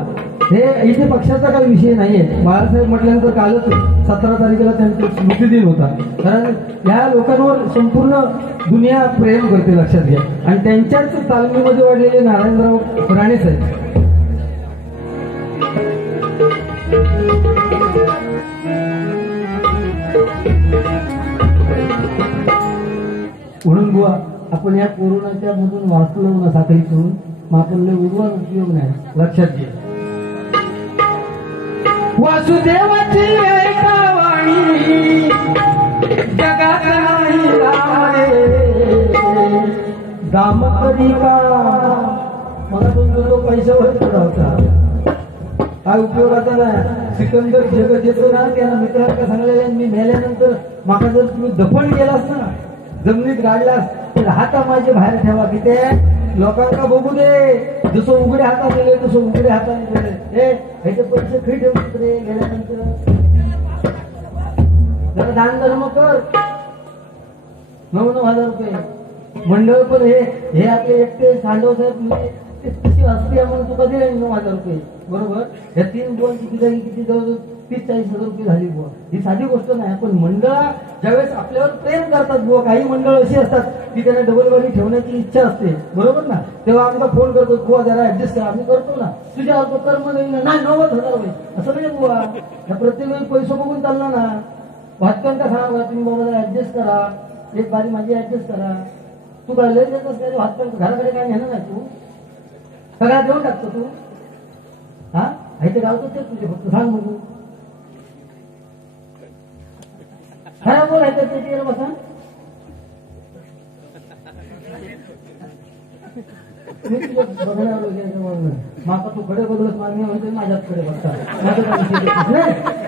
हे इथे पक्षाचा काही विषय नाहीये. बाळासाहेब म्हटल्यानंतर कालच 17 तारखेला त्यांचा स्मृतिदिन होता. कारण या लोकांवर संपूर्ण दुनिया प्रेम करते, लक्षात घ्या. आणि त्यांच्याच तालमीमध्ये वाढलेले नारायणराव राणेसाहेब. म्हणून बुवा आपण या कोरोनाच्या मधून वाचलो ना साखळीतून, मग आपण लय उडवा उपयोग नाही, लक्षात घ्या. वासुदेवाची ऐकावाणी जगात नाही दाम कधी का मला तो पैशावर थोडा होता, काय उपयोगाचा नाही. सिकंदर जगत येतो ना, त्याला मित्रांना सांगलेल्या मी मेल्यानंतर माका जर तुम्ही दफन केलास ना, जमिनीत गाडलास तर हाता माझे बाहेर ठेवा, की ते लोकांना बघू दे. जसं उघड्या हातात गेले तसं उघड्या हाताने गेले. ह्याचे पैसे खरी ठेवतात रे गेल्यानंतर. जरा दान धर्म कर. 9,000 रुपये मंडळ. पण हे आपले एकटे सांडव साहेब कशी असते म्हणून तू कधी 9,000 रुपये, बरोबर? या 3 दोन किती झाली, किती जवळ 30-40,000 रुपये झाली बुवा. ही साधी गोष्ट नाही. पण मंडळ ज्यावेळेस आपल्यावर प्रेम करतात बुवा, काही मंडळ अशी असतात की त्यांना डबल बारी ठेवण्याची इच्छा असते, बरोबर ना? तेव्हा आमचा फोन करतो, बुवा जरा ऍडजस्ट करा. आम्ही करतो ना, तुझ्या कर्म नाही 90,000 रुपये असं नाही बुवा. या प्रत्येक वेळी पैसे बघून चालणार ना. भातकांना सांगा तुम्ही बाबा जरा ऍडजस्ट करा, एक बारी माझी ऍडजस्ट करा. तू काय लय देत असते भातकांना, घराकडे काय नेणार नाही तू, सगळ्यात देऊन टाकतो तू. हा ते गावतोच ते तुझे, फक्त सांग बघू. खरा बोलायचं ते बसा. मी तुझ्या बघण्यावर वगैरे माका तू कडे बघलस, मागणी म्हणते माझ्याच कडे बघता.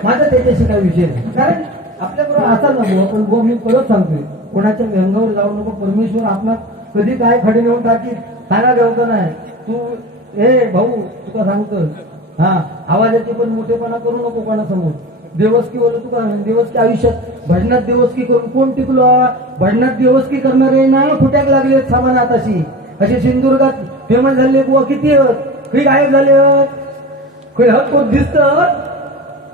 माझा त्याच्याशी काही विषय नाही. कारण आपल्याबरोबर असा ना बुवा. पण बुवा मी परत सांगतोय, कोणाच्या व्यंगावर जाऊ नको. परमेश्वर आपला कधी काय खडे नेऊन टाकी सांगा ठेवतो नाही. तू भाऊ तुका सांगतो, हा आवाजाचे पण मोठेपणा करू नको कोणासमोर. देवस्की बोलू तुका, देवस्की आयुष्यात भजनात देवस्की करून कोण टिकलो? भजनात देवस्की करणारे ना फुट्याक लागले सामानात. असे सिंधुदुर्गात फेमस झाले बुवा किती काही गायब झाले. कोण दिसत,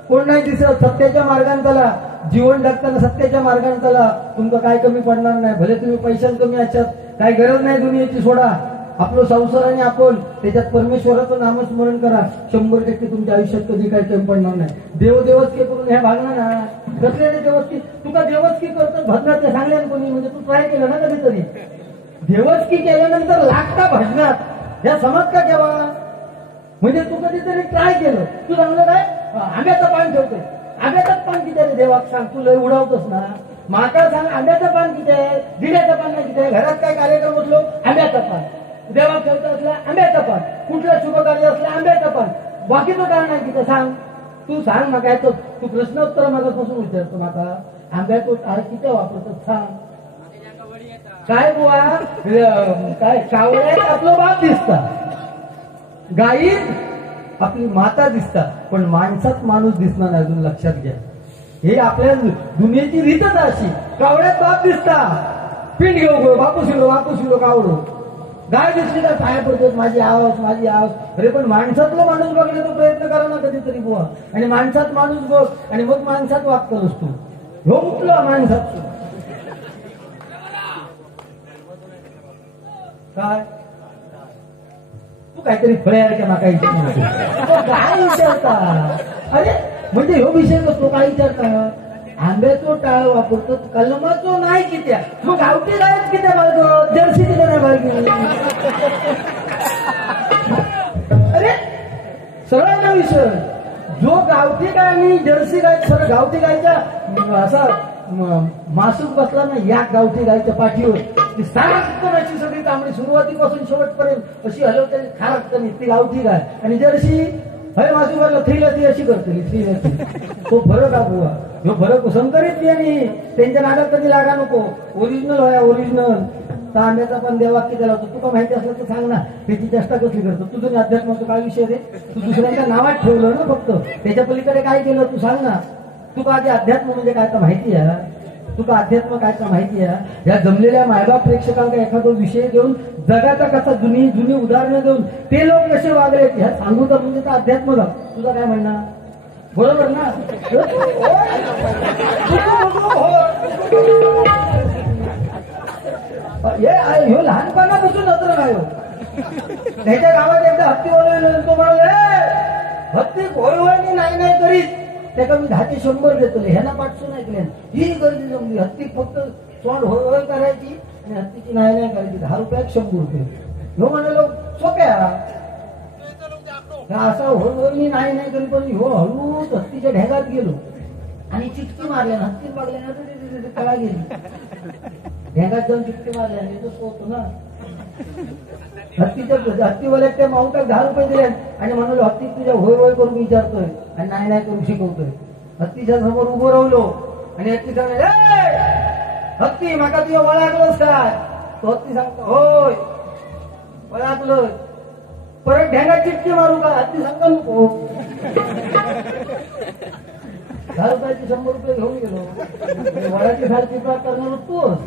कोण नाही दिसत. सत्याच्या मार्गाने चला, जीवन टाकताना सत्याच्या मार्गाने चला. तुमचं काय कमी पडणार नाही. भले तुम्ही पैशात कमी असतात, काही गरज नाही दुनियेची, सोडा. आपलं संसार आणि आपण त्याच्यात परमेश्वराचं नामस्मरण करा. 100% तुमच्या आयुष्यात कधी काही कमी पडणार नाही. देवदेवस्की करून ह्या भागणार ना. कसले देवस्की तुका देवस्की करतो भजनात सांगल्या कोणी, म्हणजे तू ट्राय केलं ना कधीतरी. देवस्की केल्यानंतर लागता भजनात या समज का केव्हा, म्हणजे तू कधीतरी ट्राय केलं. तू सांगलं काय आंब्याचं पान ठेवतोय, आंब्याचं पान किती आहे देवाक सांग. तू लय उडवतोस ना. माका सांग आंब्याचं पान किती आहे, दिड्याचं पान नाही किती आहे. घरात काय कार्यक्रम असलो आंब्याचं पान, देवाक ठेवत असला आंब्याचं पान, कुठलं शुभ कार्य असलं आंब्याचं पान. बाकीचं काय नाही किती सांग. तू सांग ना काय. तू प्रश्नोत्तर मागापासून विचारतो माका आंब्याचं टाळ किती वापरतो सांग. काय बुवा काय कावळ्यात आपलं बाप दिसता, गाईत आपली माता दिसतात, पण माणसात माणूस दिसणार नाही. अजून लक्षात घ्या, हे आपल्या दुनियेची रीतच अशी. कावळ्यात बाप दिसता, पिंड घेऊ बापू शिलो कावडो. गाय दिसली तर पाया पडतो माझी आवाज. अरे पण माणसातला माणूस बघण्याचा प्रयत्न करा ना कधीतरी बुवा. आणि माणसात माणूस बघ आणि मग माणसात वागतो नसतो. हो कुठला माणसात काय तू काहीतरी फळ्यासारख्या माका काय विचारता. अरे म्हणजे ह्यो विषय नसतो. काय विचारता. आंब्याचो टाळ वापरतो, कलमाचो नाही कित्या. मग गावठी गायच कित्या बाळगो, जर्सी कित्या नाही बाळगी. अरे सगळ्यांना विषय. जो गावठी गाय आणि जर्सी गाय, सगळं गावठी गायच्या असा मासूक बसला ना या गावठी गायच्या पाठीवर, ती सारखी सगळी तांबडी सुरुवातीपासून शेवटपर्यंत अशी हलवते खारकते ती गावठी गाय. आणि जर्सी हय मासूकला थ्रीला ती अशी करते थ्रीला. तो फरक हा बुवा. ह्यो फरक संकरित आणि त्यांच्या नादात कधी लागा नको. ओरिजिनल होया ओरिजिनल. तांब्याचा पण देवा की त्याला तुका माहिती असलं तर सांग ना. त्याची चेष्टा कसली करतो. तुझं अध्यात्माचं काय विषय रे. तू दुसऱ्यांच्या नावात ठेवलं ना फक्त, त्याच्या पलीकडे काय केलं तू सांग ना. तुका आधी अध्यात्म म्हणजे काय तर माहिती आहे. तुका अध्यात्म काय का माहिती आहे? या जमलेल्या मायबाप प्रेक्षकांना एखादा विषय देऊन जगाचा कसा जुनी जुनी उदाहरणं देऊन ते लोक कसे वागले ह्या सांगू तर म्हणजे तर अध्यात्म झालं. तुझं काय म्हणणं? बरोबर ना? ह्यो लहानपणापासून नत्र काय हो. त्याच्या गावात एकदा हत्ती वळवलं तो म्हणाले हत्ती वळवणी नाही करीत त्याला मी 10 ते 100 देतो. ह्याला पाठसून ऐकले ही गर्दी जमली. हत्ती फक्त तोंड होळ करायची आणि हत्तीची नाही करायची. 10 रुपयात 100 रुपये. ह्यो म्हणालो सोप्या असा होळवळणी नाही करी पण ह्यो हळूच हत्तीच्या ढेगात गेलो आणि चिटकी मारल्या. हत्ती मारल्या कळा गेली. ढेगात जाऊन चिटकी मारल्याने तो होतो ना. हत्तीवाल्यात त्या माऊटाक 10 रुपये दिले आणि म्हणालो हत्ती तुझ्या होय होय करून विचारतोय आणि नाही करून शिकवतोय. हत्तीच्या समोर उभं राहिलो आणि हत्ती सांगले हत्ती माका तुझ्या वळाकलंच काय? तो हत्ती सांगतो होय वळाकलोय. परत ढेगात चिटकी मारू का? हत्ती सांगता नको. 10 रुपयाची 100 रुपये घेऊन गेलो. वळाची झाड चित्रा करणार तूच.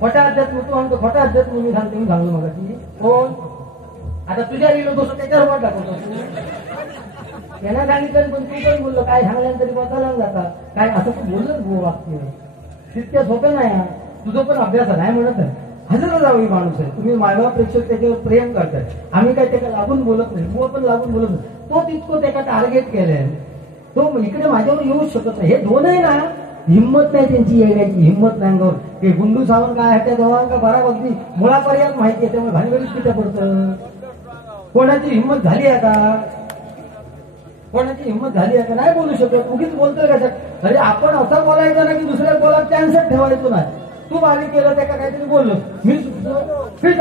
खोटा अध्यात्म तू म्हणतो. खोटा अध्यात्म मी सांगते मी सांगलो मग कोण आता तुझ्या गेलो दोष त्याच्यावर दाखवतो. त्यांना सांगितलं पण तू पण बोललो काय सांगल्यानं तरी बसायला जाता काय असं तू बोललं वाक्य तितक्या सोपं नाही. तुझं पण अभ्यास नाही म्हणत नाही. हजर जावी माणूस आहे. तुम्ही मायबाप प्रेक्षक त्याच्यावर प्रेम करताय. आम्ही काय त्याला लागून बोलत नाही. मुळ पण लागून बोलत नाही. तो तितकं त्याला टार्गेट केलंय. तो इकडे माझ्यावर येऊच शकत नाही. हे दोनही ना हिंमत नाही त्यांची यायची. हिंमत नाही अंगावर. ते गुंडू सावंत काय त्या दोघांना बराबरती मुळापर्यंत माहिती आहे. त्यामुळे भानगडीत तिथे पडतं. कोणाची हिंमत झाली आहे का? कोणाची हिंमत झाली आहे का? नाही बोलू शकत. उगीच बोलतोय कशात? अरे आपण असं बोलायचं ना की दुसऱ्या बोलायला चान्सच ठेवायचो नाही. तू बारीक केलं त्या का काहीतरी बोललो मी रे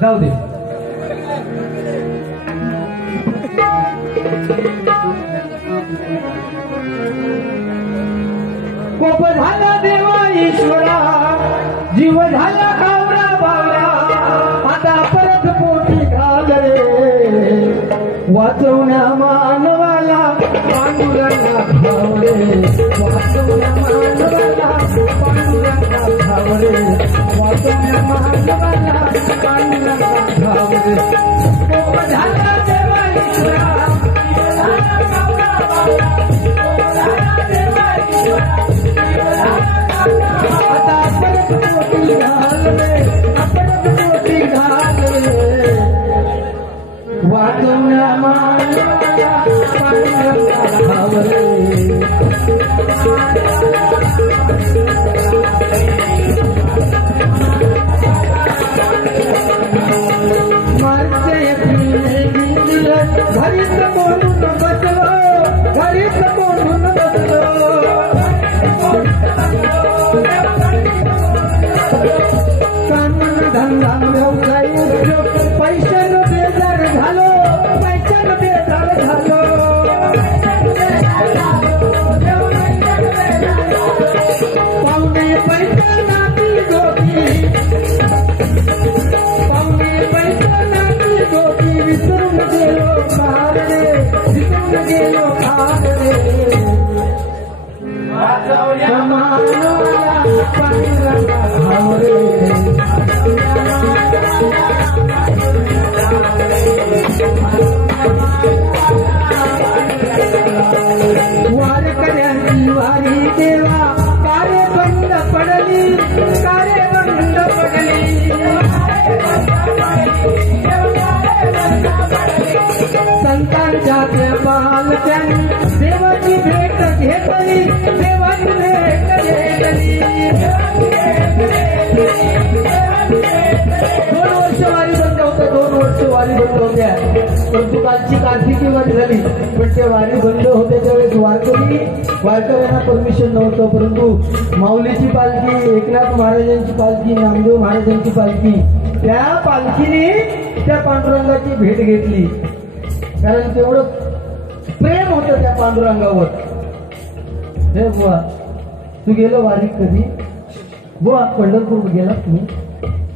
जाऊ दे. कोप झाला देवा ईश्वरा जीव झाला खावरा बावरा आता परत पोटी घाल रे वाचवण्या मानवाला पांडुरंगा भावरे वाचवण्या मानवाला पांडुरंगा भावरे वाचवण्या मानवाला पांडुरंगा भावरे कोप झाला देवा ईश्वरा जीव झाला खावरा बावरा कोप झाला देवा ईश्वरा आता परत मोठी घाल रे परत मोठी घाल रे वाचवण्या मानवाला पांडुरंगा भावरे मारचे पिले गिंजलं घरीच कोणून बसलो घरीच कोणून बसलो कामन धंदा व्यवसाय उद्योग पैशानं बेजार झालो पैशानं बेजार झालो पाहुणे पैसा नाती डोकी पाहुणे पैसा नाती डोकी विसरून गेलो खार रे विसरून गेलो खार रे मानवाला पांडुरंगा भावरे वारकऱ्यांची वारी देवा कारे बंद पडली कारे बंद पडली संतांच्या पालक्यांनी देवाची भेट घेतली देवाची भेट घेतली 2 वर्ष वारी बंद होतं 2 वर्ष वारी बंद होत्या परंतु कालची कार्तिकी वारी झाली पण त्या वारी बंद होते त्यावेळेस वारकऱ्यांना परमिशन नव्हतं परंतु माऊलीची पालखी एकनाथ महाराजांची पालखी नामदेव महाराजांची पालखी त्या पालखीने त्या पांडुरंगाची भेट घेतली कारण तेवढं प्रेम होतं त्या पांडुरंगावर. हे बुवा तू गेलो वारीत कधी? बुवा पंढरपूर गेला तुम्ही?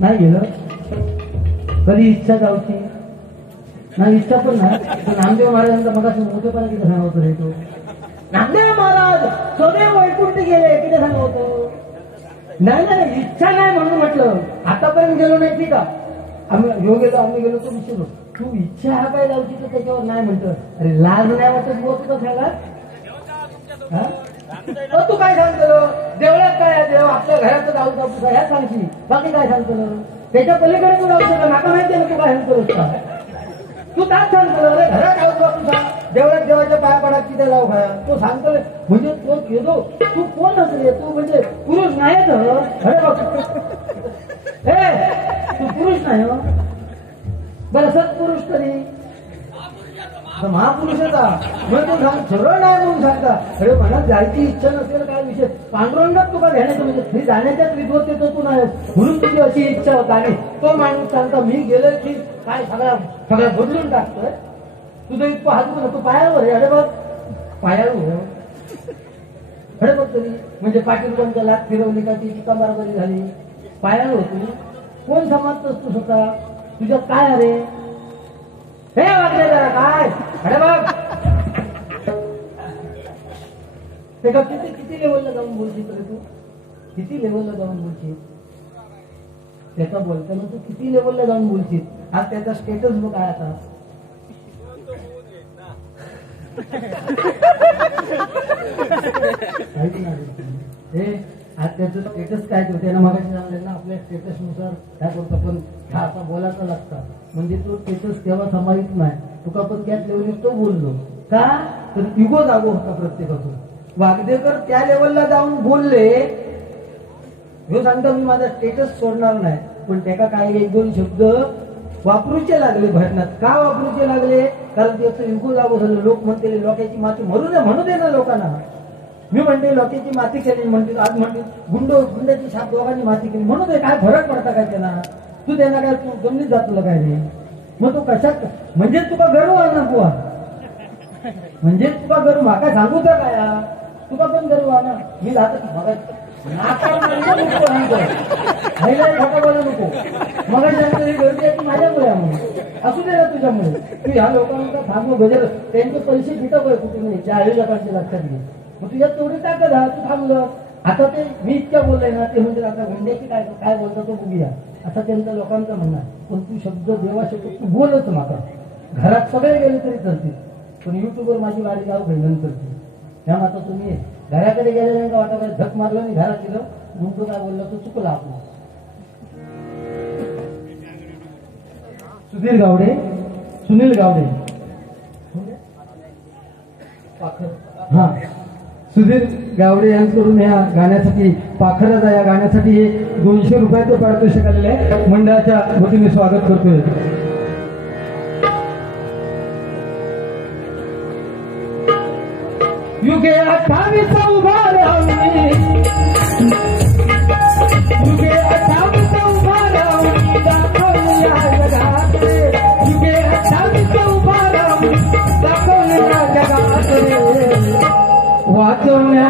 नाही गेलं कधी? इच्छा जाऊची नाही इच्छा पण नाही. नामदेव महाराजांचा मग मोठेपणा किती सांगतो रे तो नामदेव महाराज सदैव वैकुंठी गेले किती सांग होतं. नाही इच्छा नाही म्हणून म्हटलं. आतापर्यंत गेलो नाही ठीक आहे. आम्ही गेलो तो विचारलो तू इच्छा हा काय लावची तर त्याच्यावर नाही म्हणतो. अरे लाज नाही वाटत बोल तुझं सांगा. तू काय सांगतो देवळात काय आहे देव आपल्या घराचं जाऊ जाऊ ह्या सांगशी बाकी काय सांगतो त्याच्या पलीकडे तू जाऊ शकतो. माका माहिती ना तू काय सांगतो का तू त्याच सांगतो. अरे घरात जाऊ बापू सांग देवळात देवाच्या पाया पडा तिथे लाव घरा तो सांगतो. म्हणजे तो गेलो तू कोण असले तू म्हणजे पुरुष नाही अरे बापू तू पुरुष नाही बरं सत्पुरुष तरी महापुरुषाचा मग तू सांग सरळ नाही म्हणून सांगता. अरे मनात जायची इच्छा नसेल काय विषय पांडुरंगात तुका घेण्याचं म्हणजे घरी जाण्याच्याच विद्वत्तेत तू नाही म्हणून तुझी अशी इच्छा होता. आणि तो माणूस सांगता मी गेलो की काय सगळ्या बदलून टाकतोय. तुझं इतकं हात तू पायावर अरे बघ पायावर अरे बघ तरी म्हणजे पाटीलपंच लाट फिरवली का ती कमारबरी झाली पायावर होती. कोण समजतोस तू स्वतः तुझ्यात काय अरे हे वागले जरा काय अरे बघ ते का किती लेवलला जाऊन बोलशील रे तू किती लेवलला जाऊन बोलशील त्याचा बोलताना तू किती लेवलला जाऊन बोलशील. आज त्याचा स्टेटस बघ काय आता हे आज त्याचं स्टेटस काय त्यानं मागाशी सांगलं ना आपल्या स्टेटसनुसार काय करतो पण हा असा बोलायचा लागतात म्हणजे तो स्टेटस तेव्हा समावित नाही तुका पण त्याच लेवलीत तो बोललो का तर इगो जागो होता प्रत्येकातून. वागदेकर त्या लेवलला जाऊन बोलले हे सांगतो मी माझा स्टेटस सोडणार नाही पण त्याला काय एक दोन शब्द वापरूचे लागले भरणात. का वापरूचे लागले कारण त्याचं इगो जागो झालं. लोक म्हणते लोकांची माती म्हणू दे ना लोकांना. मी म्हणते लोकांची माती केली म्हणते आज म्हणते गुंड्याची छाप दोघांनी माती केली म्हणून ते काय फरक पडता काय त्यांना तू त्यांना काय तू गमनीत जात तुला काय नाही मग तू कशात म्हणजे तुका गर्व आहे ना बुवा म्हणजे तुका गर्व माका सांगू तर काय तुका पण गर्व आहे ना. मी जात खोटा बोला नको मग ही गर्दी आहे ती माझ्यामुळे असू दे ना तुझ्यामुळे तू ह्या लोकांना थांबू गजर त्यांचे पैसे फिटक आहे कुठे नाही 40 लोकांचे लक्षात घे मग तुझ्यात तेवढी ताकद आहे तू थांबलं. आता ते मी इतक्या बोललोय ना ते म्हणजे आता गुंड्याची काय बोलतो तो बघूया आता त्यांचं लोकांचं म्हणणं पण तू शब्द देवाशब्द तू बोलच माका घरात सगळे गेले तरी चालतील पण युट्यूबवर माझी वारी जाऊ नंतर त्यामुळे आता तुम्ही घराकडे गेले का वाटा झक मारलं आणि घरात गेलं गुंटू काय बोललं तो चुकला आपण. सुनील गावडे हा सुधीर गावडे यांच्याकडून या गाण्यासाठी पाखराचा या गाण्यासाठी 200 रुपयाचं पारितोषिक आलेलं आहे. मंडळाच्या वतीने स्वागत करतोय. युगे 28 उभा राहून युगे 28 उभा राहून दाखवल्या जगात युगे 28 उभा राहून दाखवल्या जगात वाचवण्या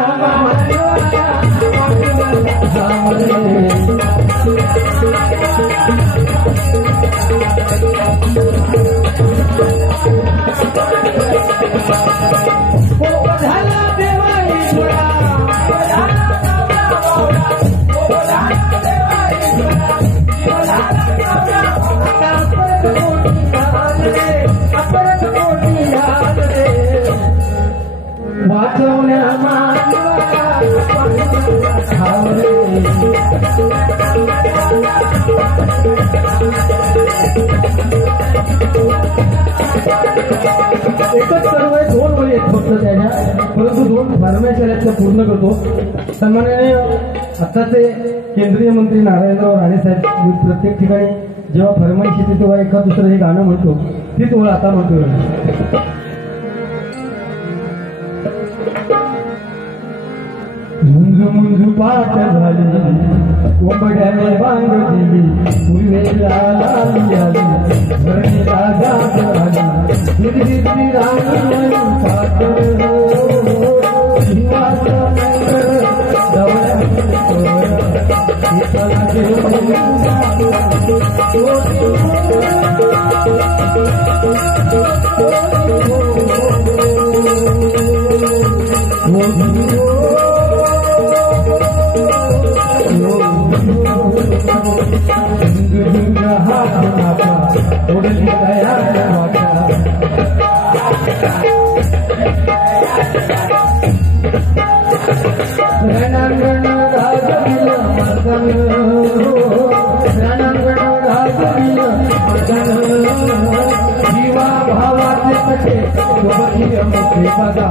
झाला देवा ईश्वरा वाचवण्या एकच सर्व 2 वळी आहेत फक्त त्याच्या परंतु 2 फरमाईश पूर्ण करतो. सन्माननीय आताचे केंद्रीय मंत्री नारायणराव राणे साहेब प्रत्येक ठिकाणी जेव्हा फरमाईश येते तेव्हा एका दुसरं हे गाणं म्हणतो तीच ओळ आता म्हणतो. मुंज पाठ झाली कोंबड्याने बांग दिली पूर्वेला लाली आली भरणीला जाग आली हिरवी राणी पातळ जीवा भावाचे कसे बघा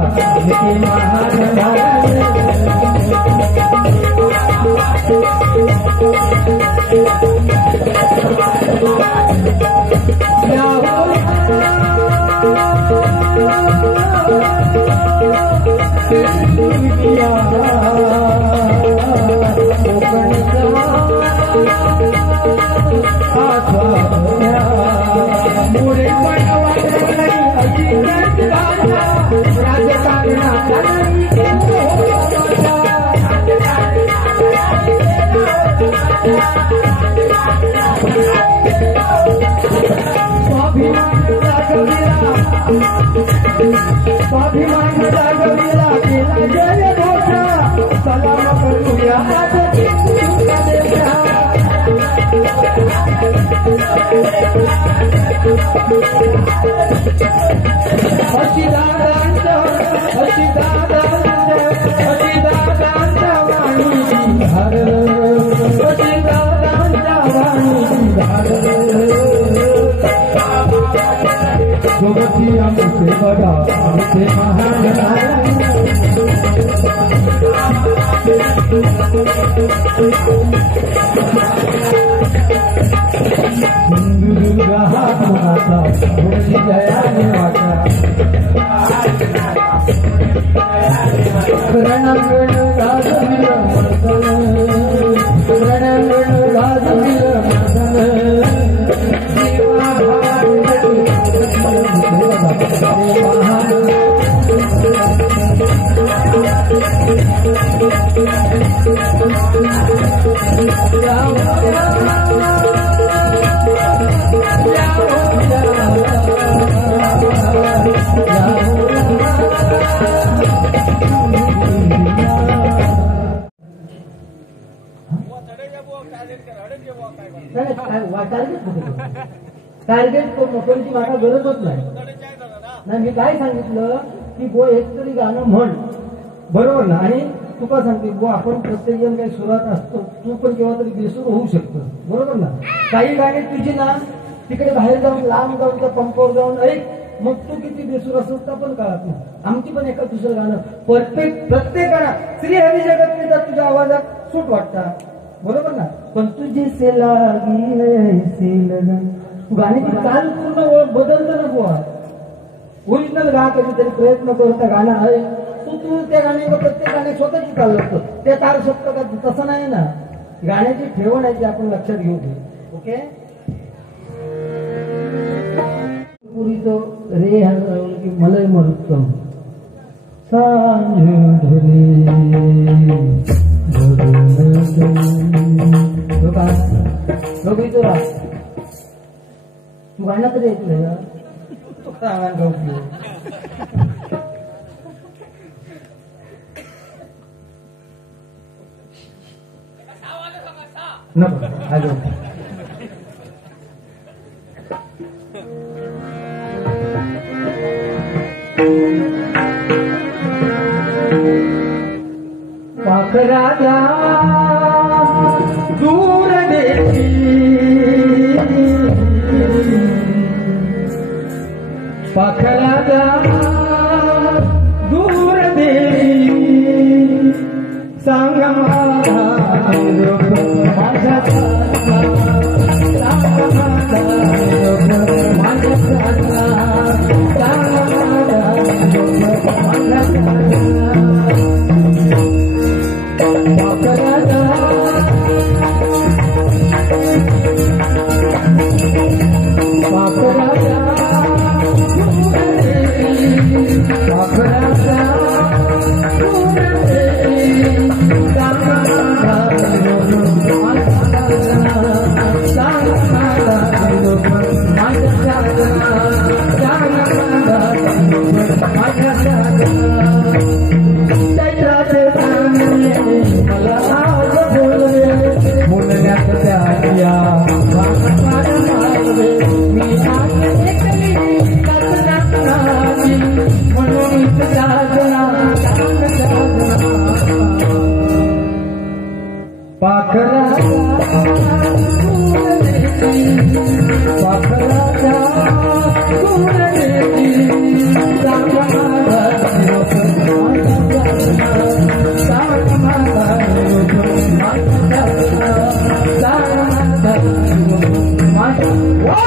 स्वाभिमान जागविला केला जय घोष सलाम करूया सोबती आमचे बघा आमचे महान सिंधुदुर्ग हा कुणाचा होळी जयाने वाटा रणांगण गाजविल मर्दन रणांगण गाजविल मर्दन जीवा टार्गेट कोणती माझा गरजच नाही. मी काय सांगितलं की बो एक तरी गाणं म्हण बरोबर ना. आणि तुका सांगते बो आपण प्रत्येक जण काही सुरात असतो. तू पण केव्हा तरी बेसूर होऊ शकतो बरोबर ना. काही गाणी तुझी ना तिकडे बाहेर जाऊन लांब जाऊन त्या पंपावर जाऊन ऐक मग तू किती बेसूर असतो पण कळत नाही. आमची पण एका दुसरं गाणं परफेक्ट प्रत्येक गाणं श्री हरी जगत मी तुझ्या आवाजात सूट वाटतात बरोबर ना. पण तुझी से लागी गाण्याची काल पूर्ण बदलतं ना बुवा. ओरिजिनल गा कधीतरी प्रयत्न करता गाणं आहे तू त्या गाण्यावर प्रत्येक गाणे स्वतःची चालवतो ते तार शकतो का तसं नाही ना. गाण्याची ठेवण आहे ती आपण लक्षात घेऊ दे. ओके पुरी तो रे हा की मलय मरुत्तम सांज ढले तू गाणं तरी ऐकलंय का तू सांगा गाऊ नको पाखराजा दूर देखी पाखराजा दूर देखी सांग माझा माझ्या पाखराजा पाखराच्या कुरळेची सांग माझा निरोप सांग माझा निरोप सांग माझा निरोप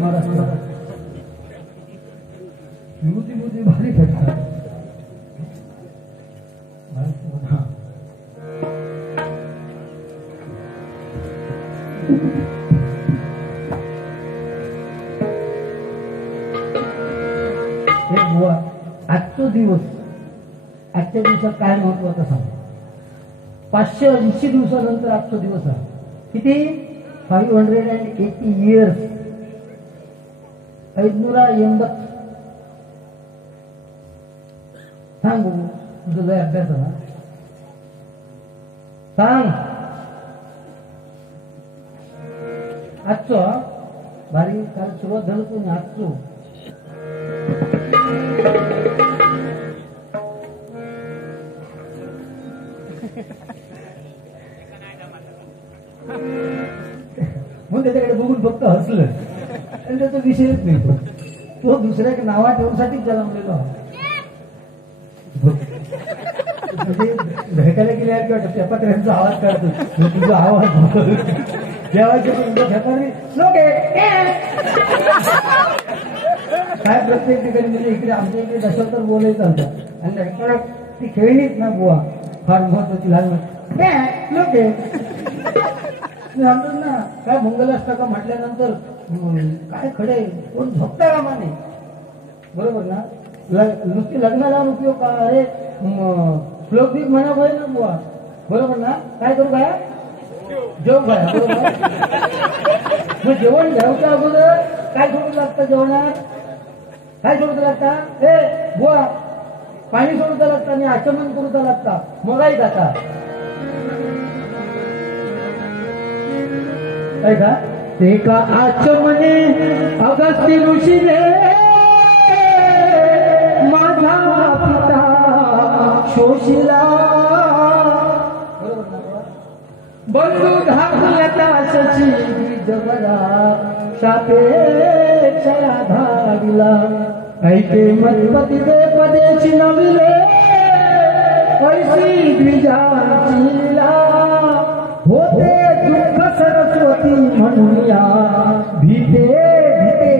माझा युती भारी भेटतात आजचा दिवस आजच्या दिवसात काय महत्वाचं सांग 580 दिवसानंतर आजचा दिवस आहे किती 580 years 580 सांग बघू तुझं जो अभ्यास आहे ना सांग आजचो भारी काल सुरुवात झालं तू आजचो म्हणून त्याच्याकडे बघून फक्त हसलं आणि त्याचा विषयच नाही तो दुसऱ्या नावा ठेवण्यासाठीच जन्मलेला म्हणजे भेटायला गेल्या किंवा टप्प्यापात्र्यांचा आवाज काढतो तुझा आवाज जेवायचे लोक काय प्रत्येक ठिकाणी म्हणजे इकडे आमच्या इकडे दशावतार बोलायचं चालतं आणि ती खेळणीच ना बुवा फार महत्वाची लहान लोक ना काय मंगलाष्टका म्हटल्यानंतर काय खडे कोण झोपता का माने बरोबर ना नुसती लग्नाला उपयोग का अरे श्लोक बी म्हणा पाहिजे ना बुवा बरोबर ना काय करू काय जेवण काय बरोबर मग जेवण घ्यायच्या अगोदर काय सोडून लागतं जेवणात काय सोडून लागतात हे बुवा पाणी सोडून लागतं आणि आचमन करूचा लागता मगाही जाता काय का ते का आचमने अगस्ती ऋषीने माझा पिता शोषिला बंधू धारता शची जगला शापेक्षा धाविला ऐके मतपती दे पदेची नविले ऐसी द्विजाचीला होते दुःख सरस्वती म्हणूया भीते भीते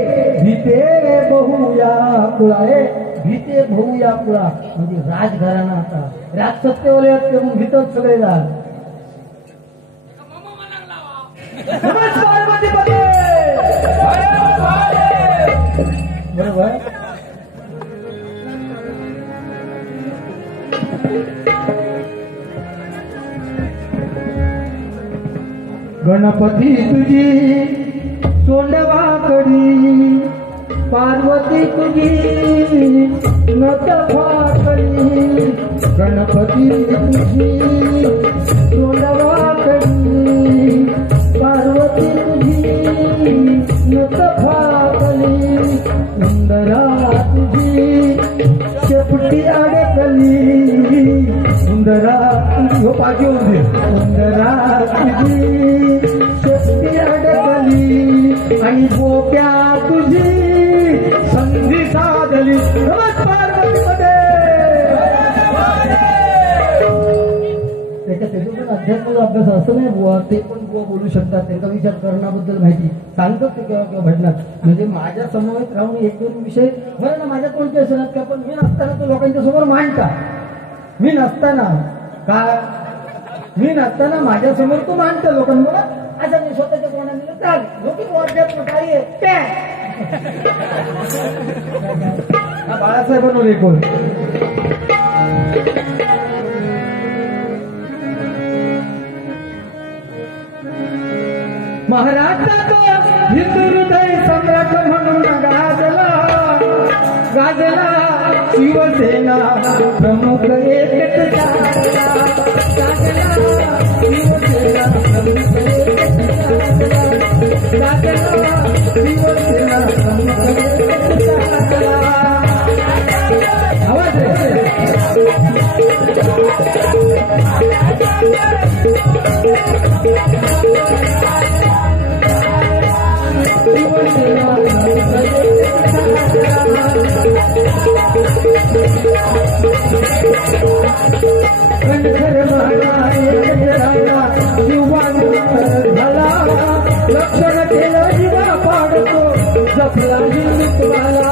भीते बहुया कुळाए भीते बहुया कुळा म्हणजे राजघराणा आता राजसत्तेवाले म्हणून भीतच सगळे राज नमस्कार बरोबर गणपती तुझी सोंडवाकडी पार्वती तुझी नटवाकडी गणपती तुझी सोंडवाकडी पार्वती तुझी नटवाकडी सुंदरा तुझी शेपटी अडकली सुंदरा तुझी हो पाठी होते सुंदरा तुझी शेपटी अडकली आणि बोप्या तुझी संधी साधली नमस्कार त्याच्यातून अध्यात्मिक अभ्यास असं नाही बुवा ते पण बुवा बोलू शकतात त्यांचा विचार करण्याबद्दल माहिती सांगतात ते केव्हा केव्हा भेटणार म्हणजे माझ्या समोर राहून एक दोन विषय बरं ना माझ्या कोणते असणार का पण मी नसताना तो लोकांच्या समोर मांडता मी नसताना माझ्या समोर तो मांडता लोकांवर असं मी स्वतःच्या कोणाला चाल लोक अध्यात्म काय आहे बाळासाहेबांवर एक बोल महाराष्ट्रात हिंदू हृदय सम्राट म्हणून गाजला शिवसेना प्रमुख एकटा गाजला शिवसेना प्रमुख गाजला शिवसेना प्रमुख आवाज लक्षण केलं जीवा पाडतो जपला तुम्हाला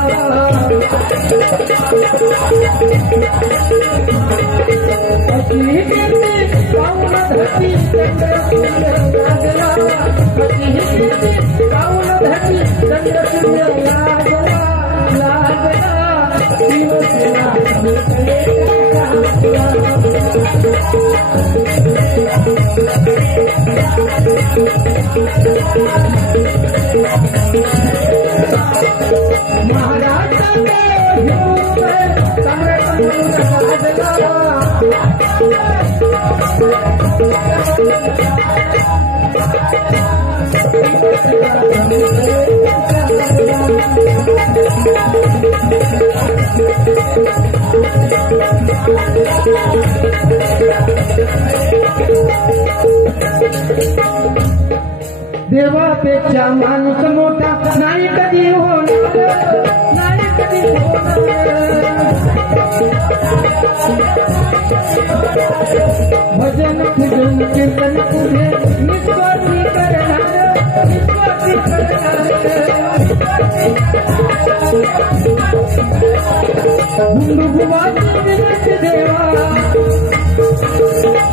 पाऊल धरती चंद्रसूर्य लागला पाऊल धरती चंद्रसूर्य लागला लागला देवापेक्षा माणूस मोठा नाही कधी होणार नाही कधी भजन पूजन कीर्तन तुझे निस्वार्थी करणार गुंडुगुवाची विनंती देवा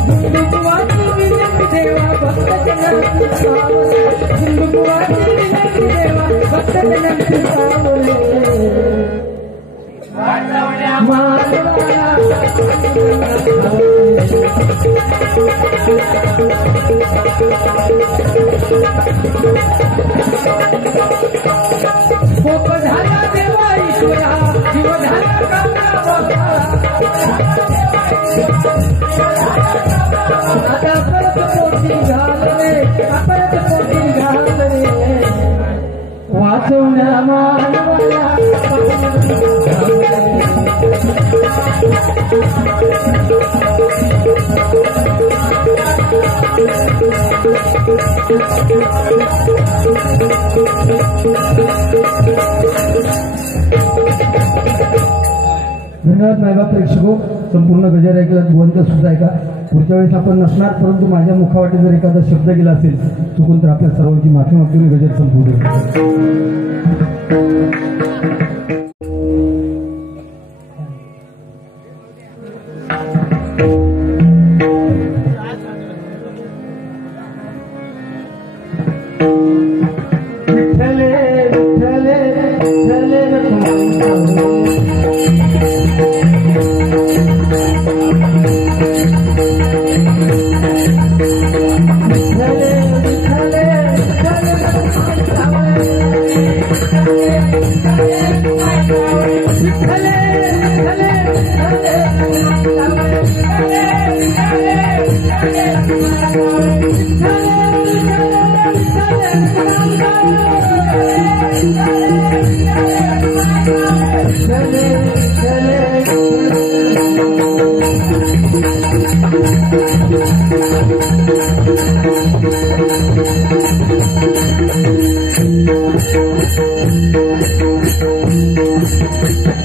गुंडुगुवाची विनंती देवा भक्त जनंती सावले गुंडुगुवाची विनंती देवा भक्त जनंती सावले कोप झाला देवा ईश्वरा जीव झाला आता परत पोटी घालणे परत पोटी घालणे वाचवण्या मानवाला धन्यवाद मायबाप प्रेक्षको संपूर्ण गजर ऐकला बुवंत सुद्धा ऐका पुढच्या वेळेस आपण नसणार परंतु माझ्या मुखावाटे जर एखादा शब्द गेला असेल चुकून तर आपल्या सर्वांची माफी मागून गजर संपवू Thank you.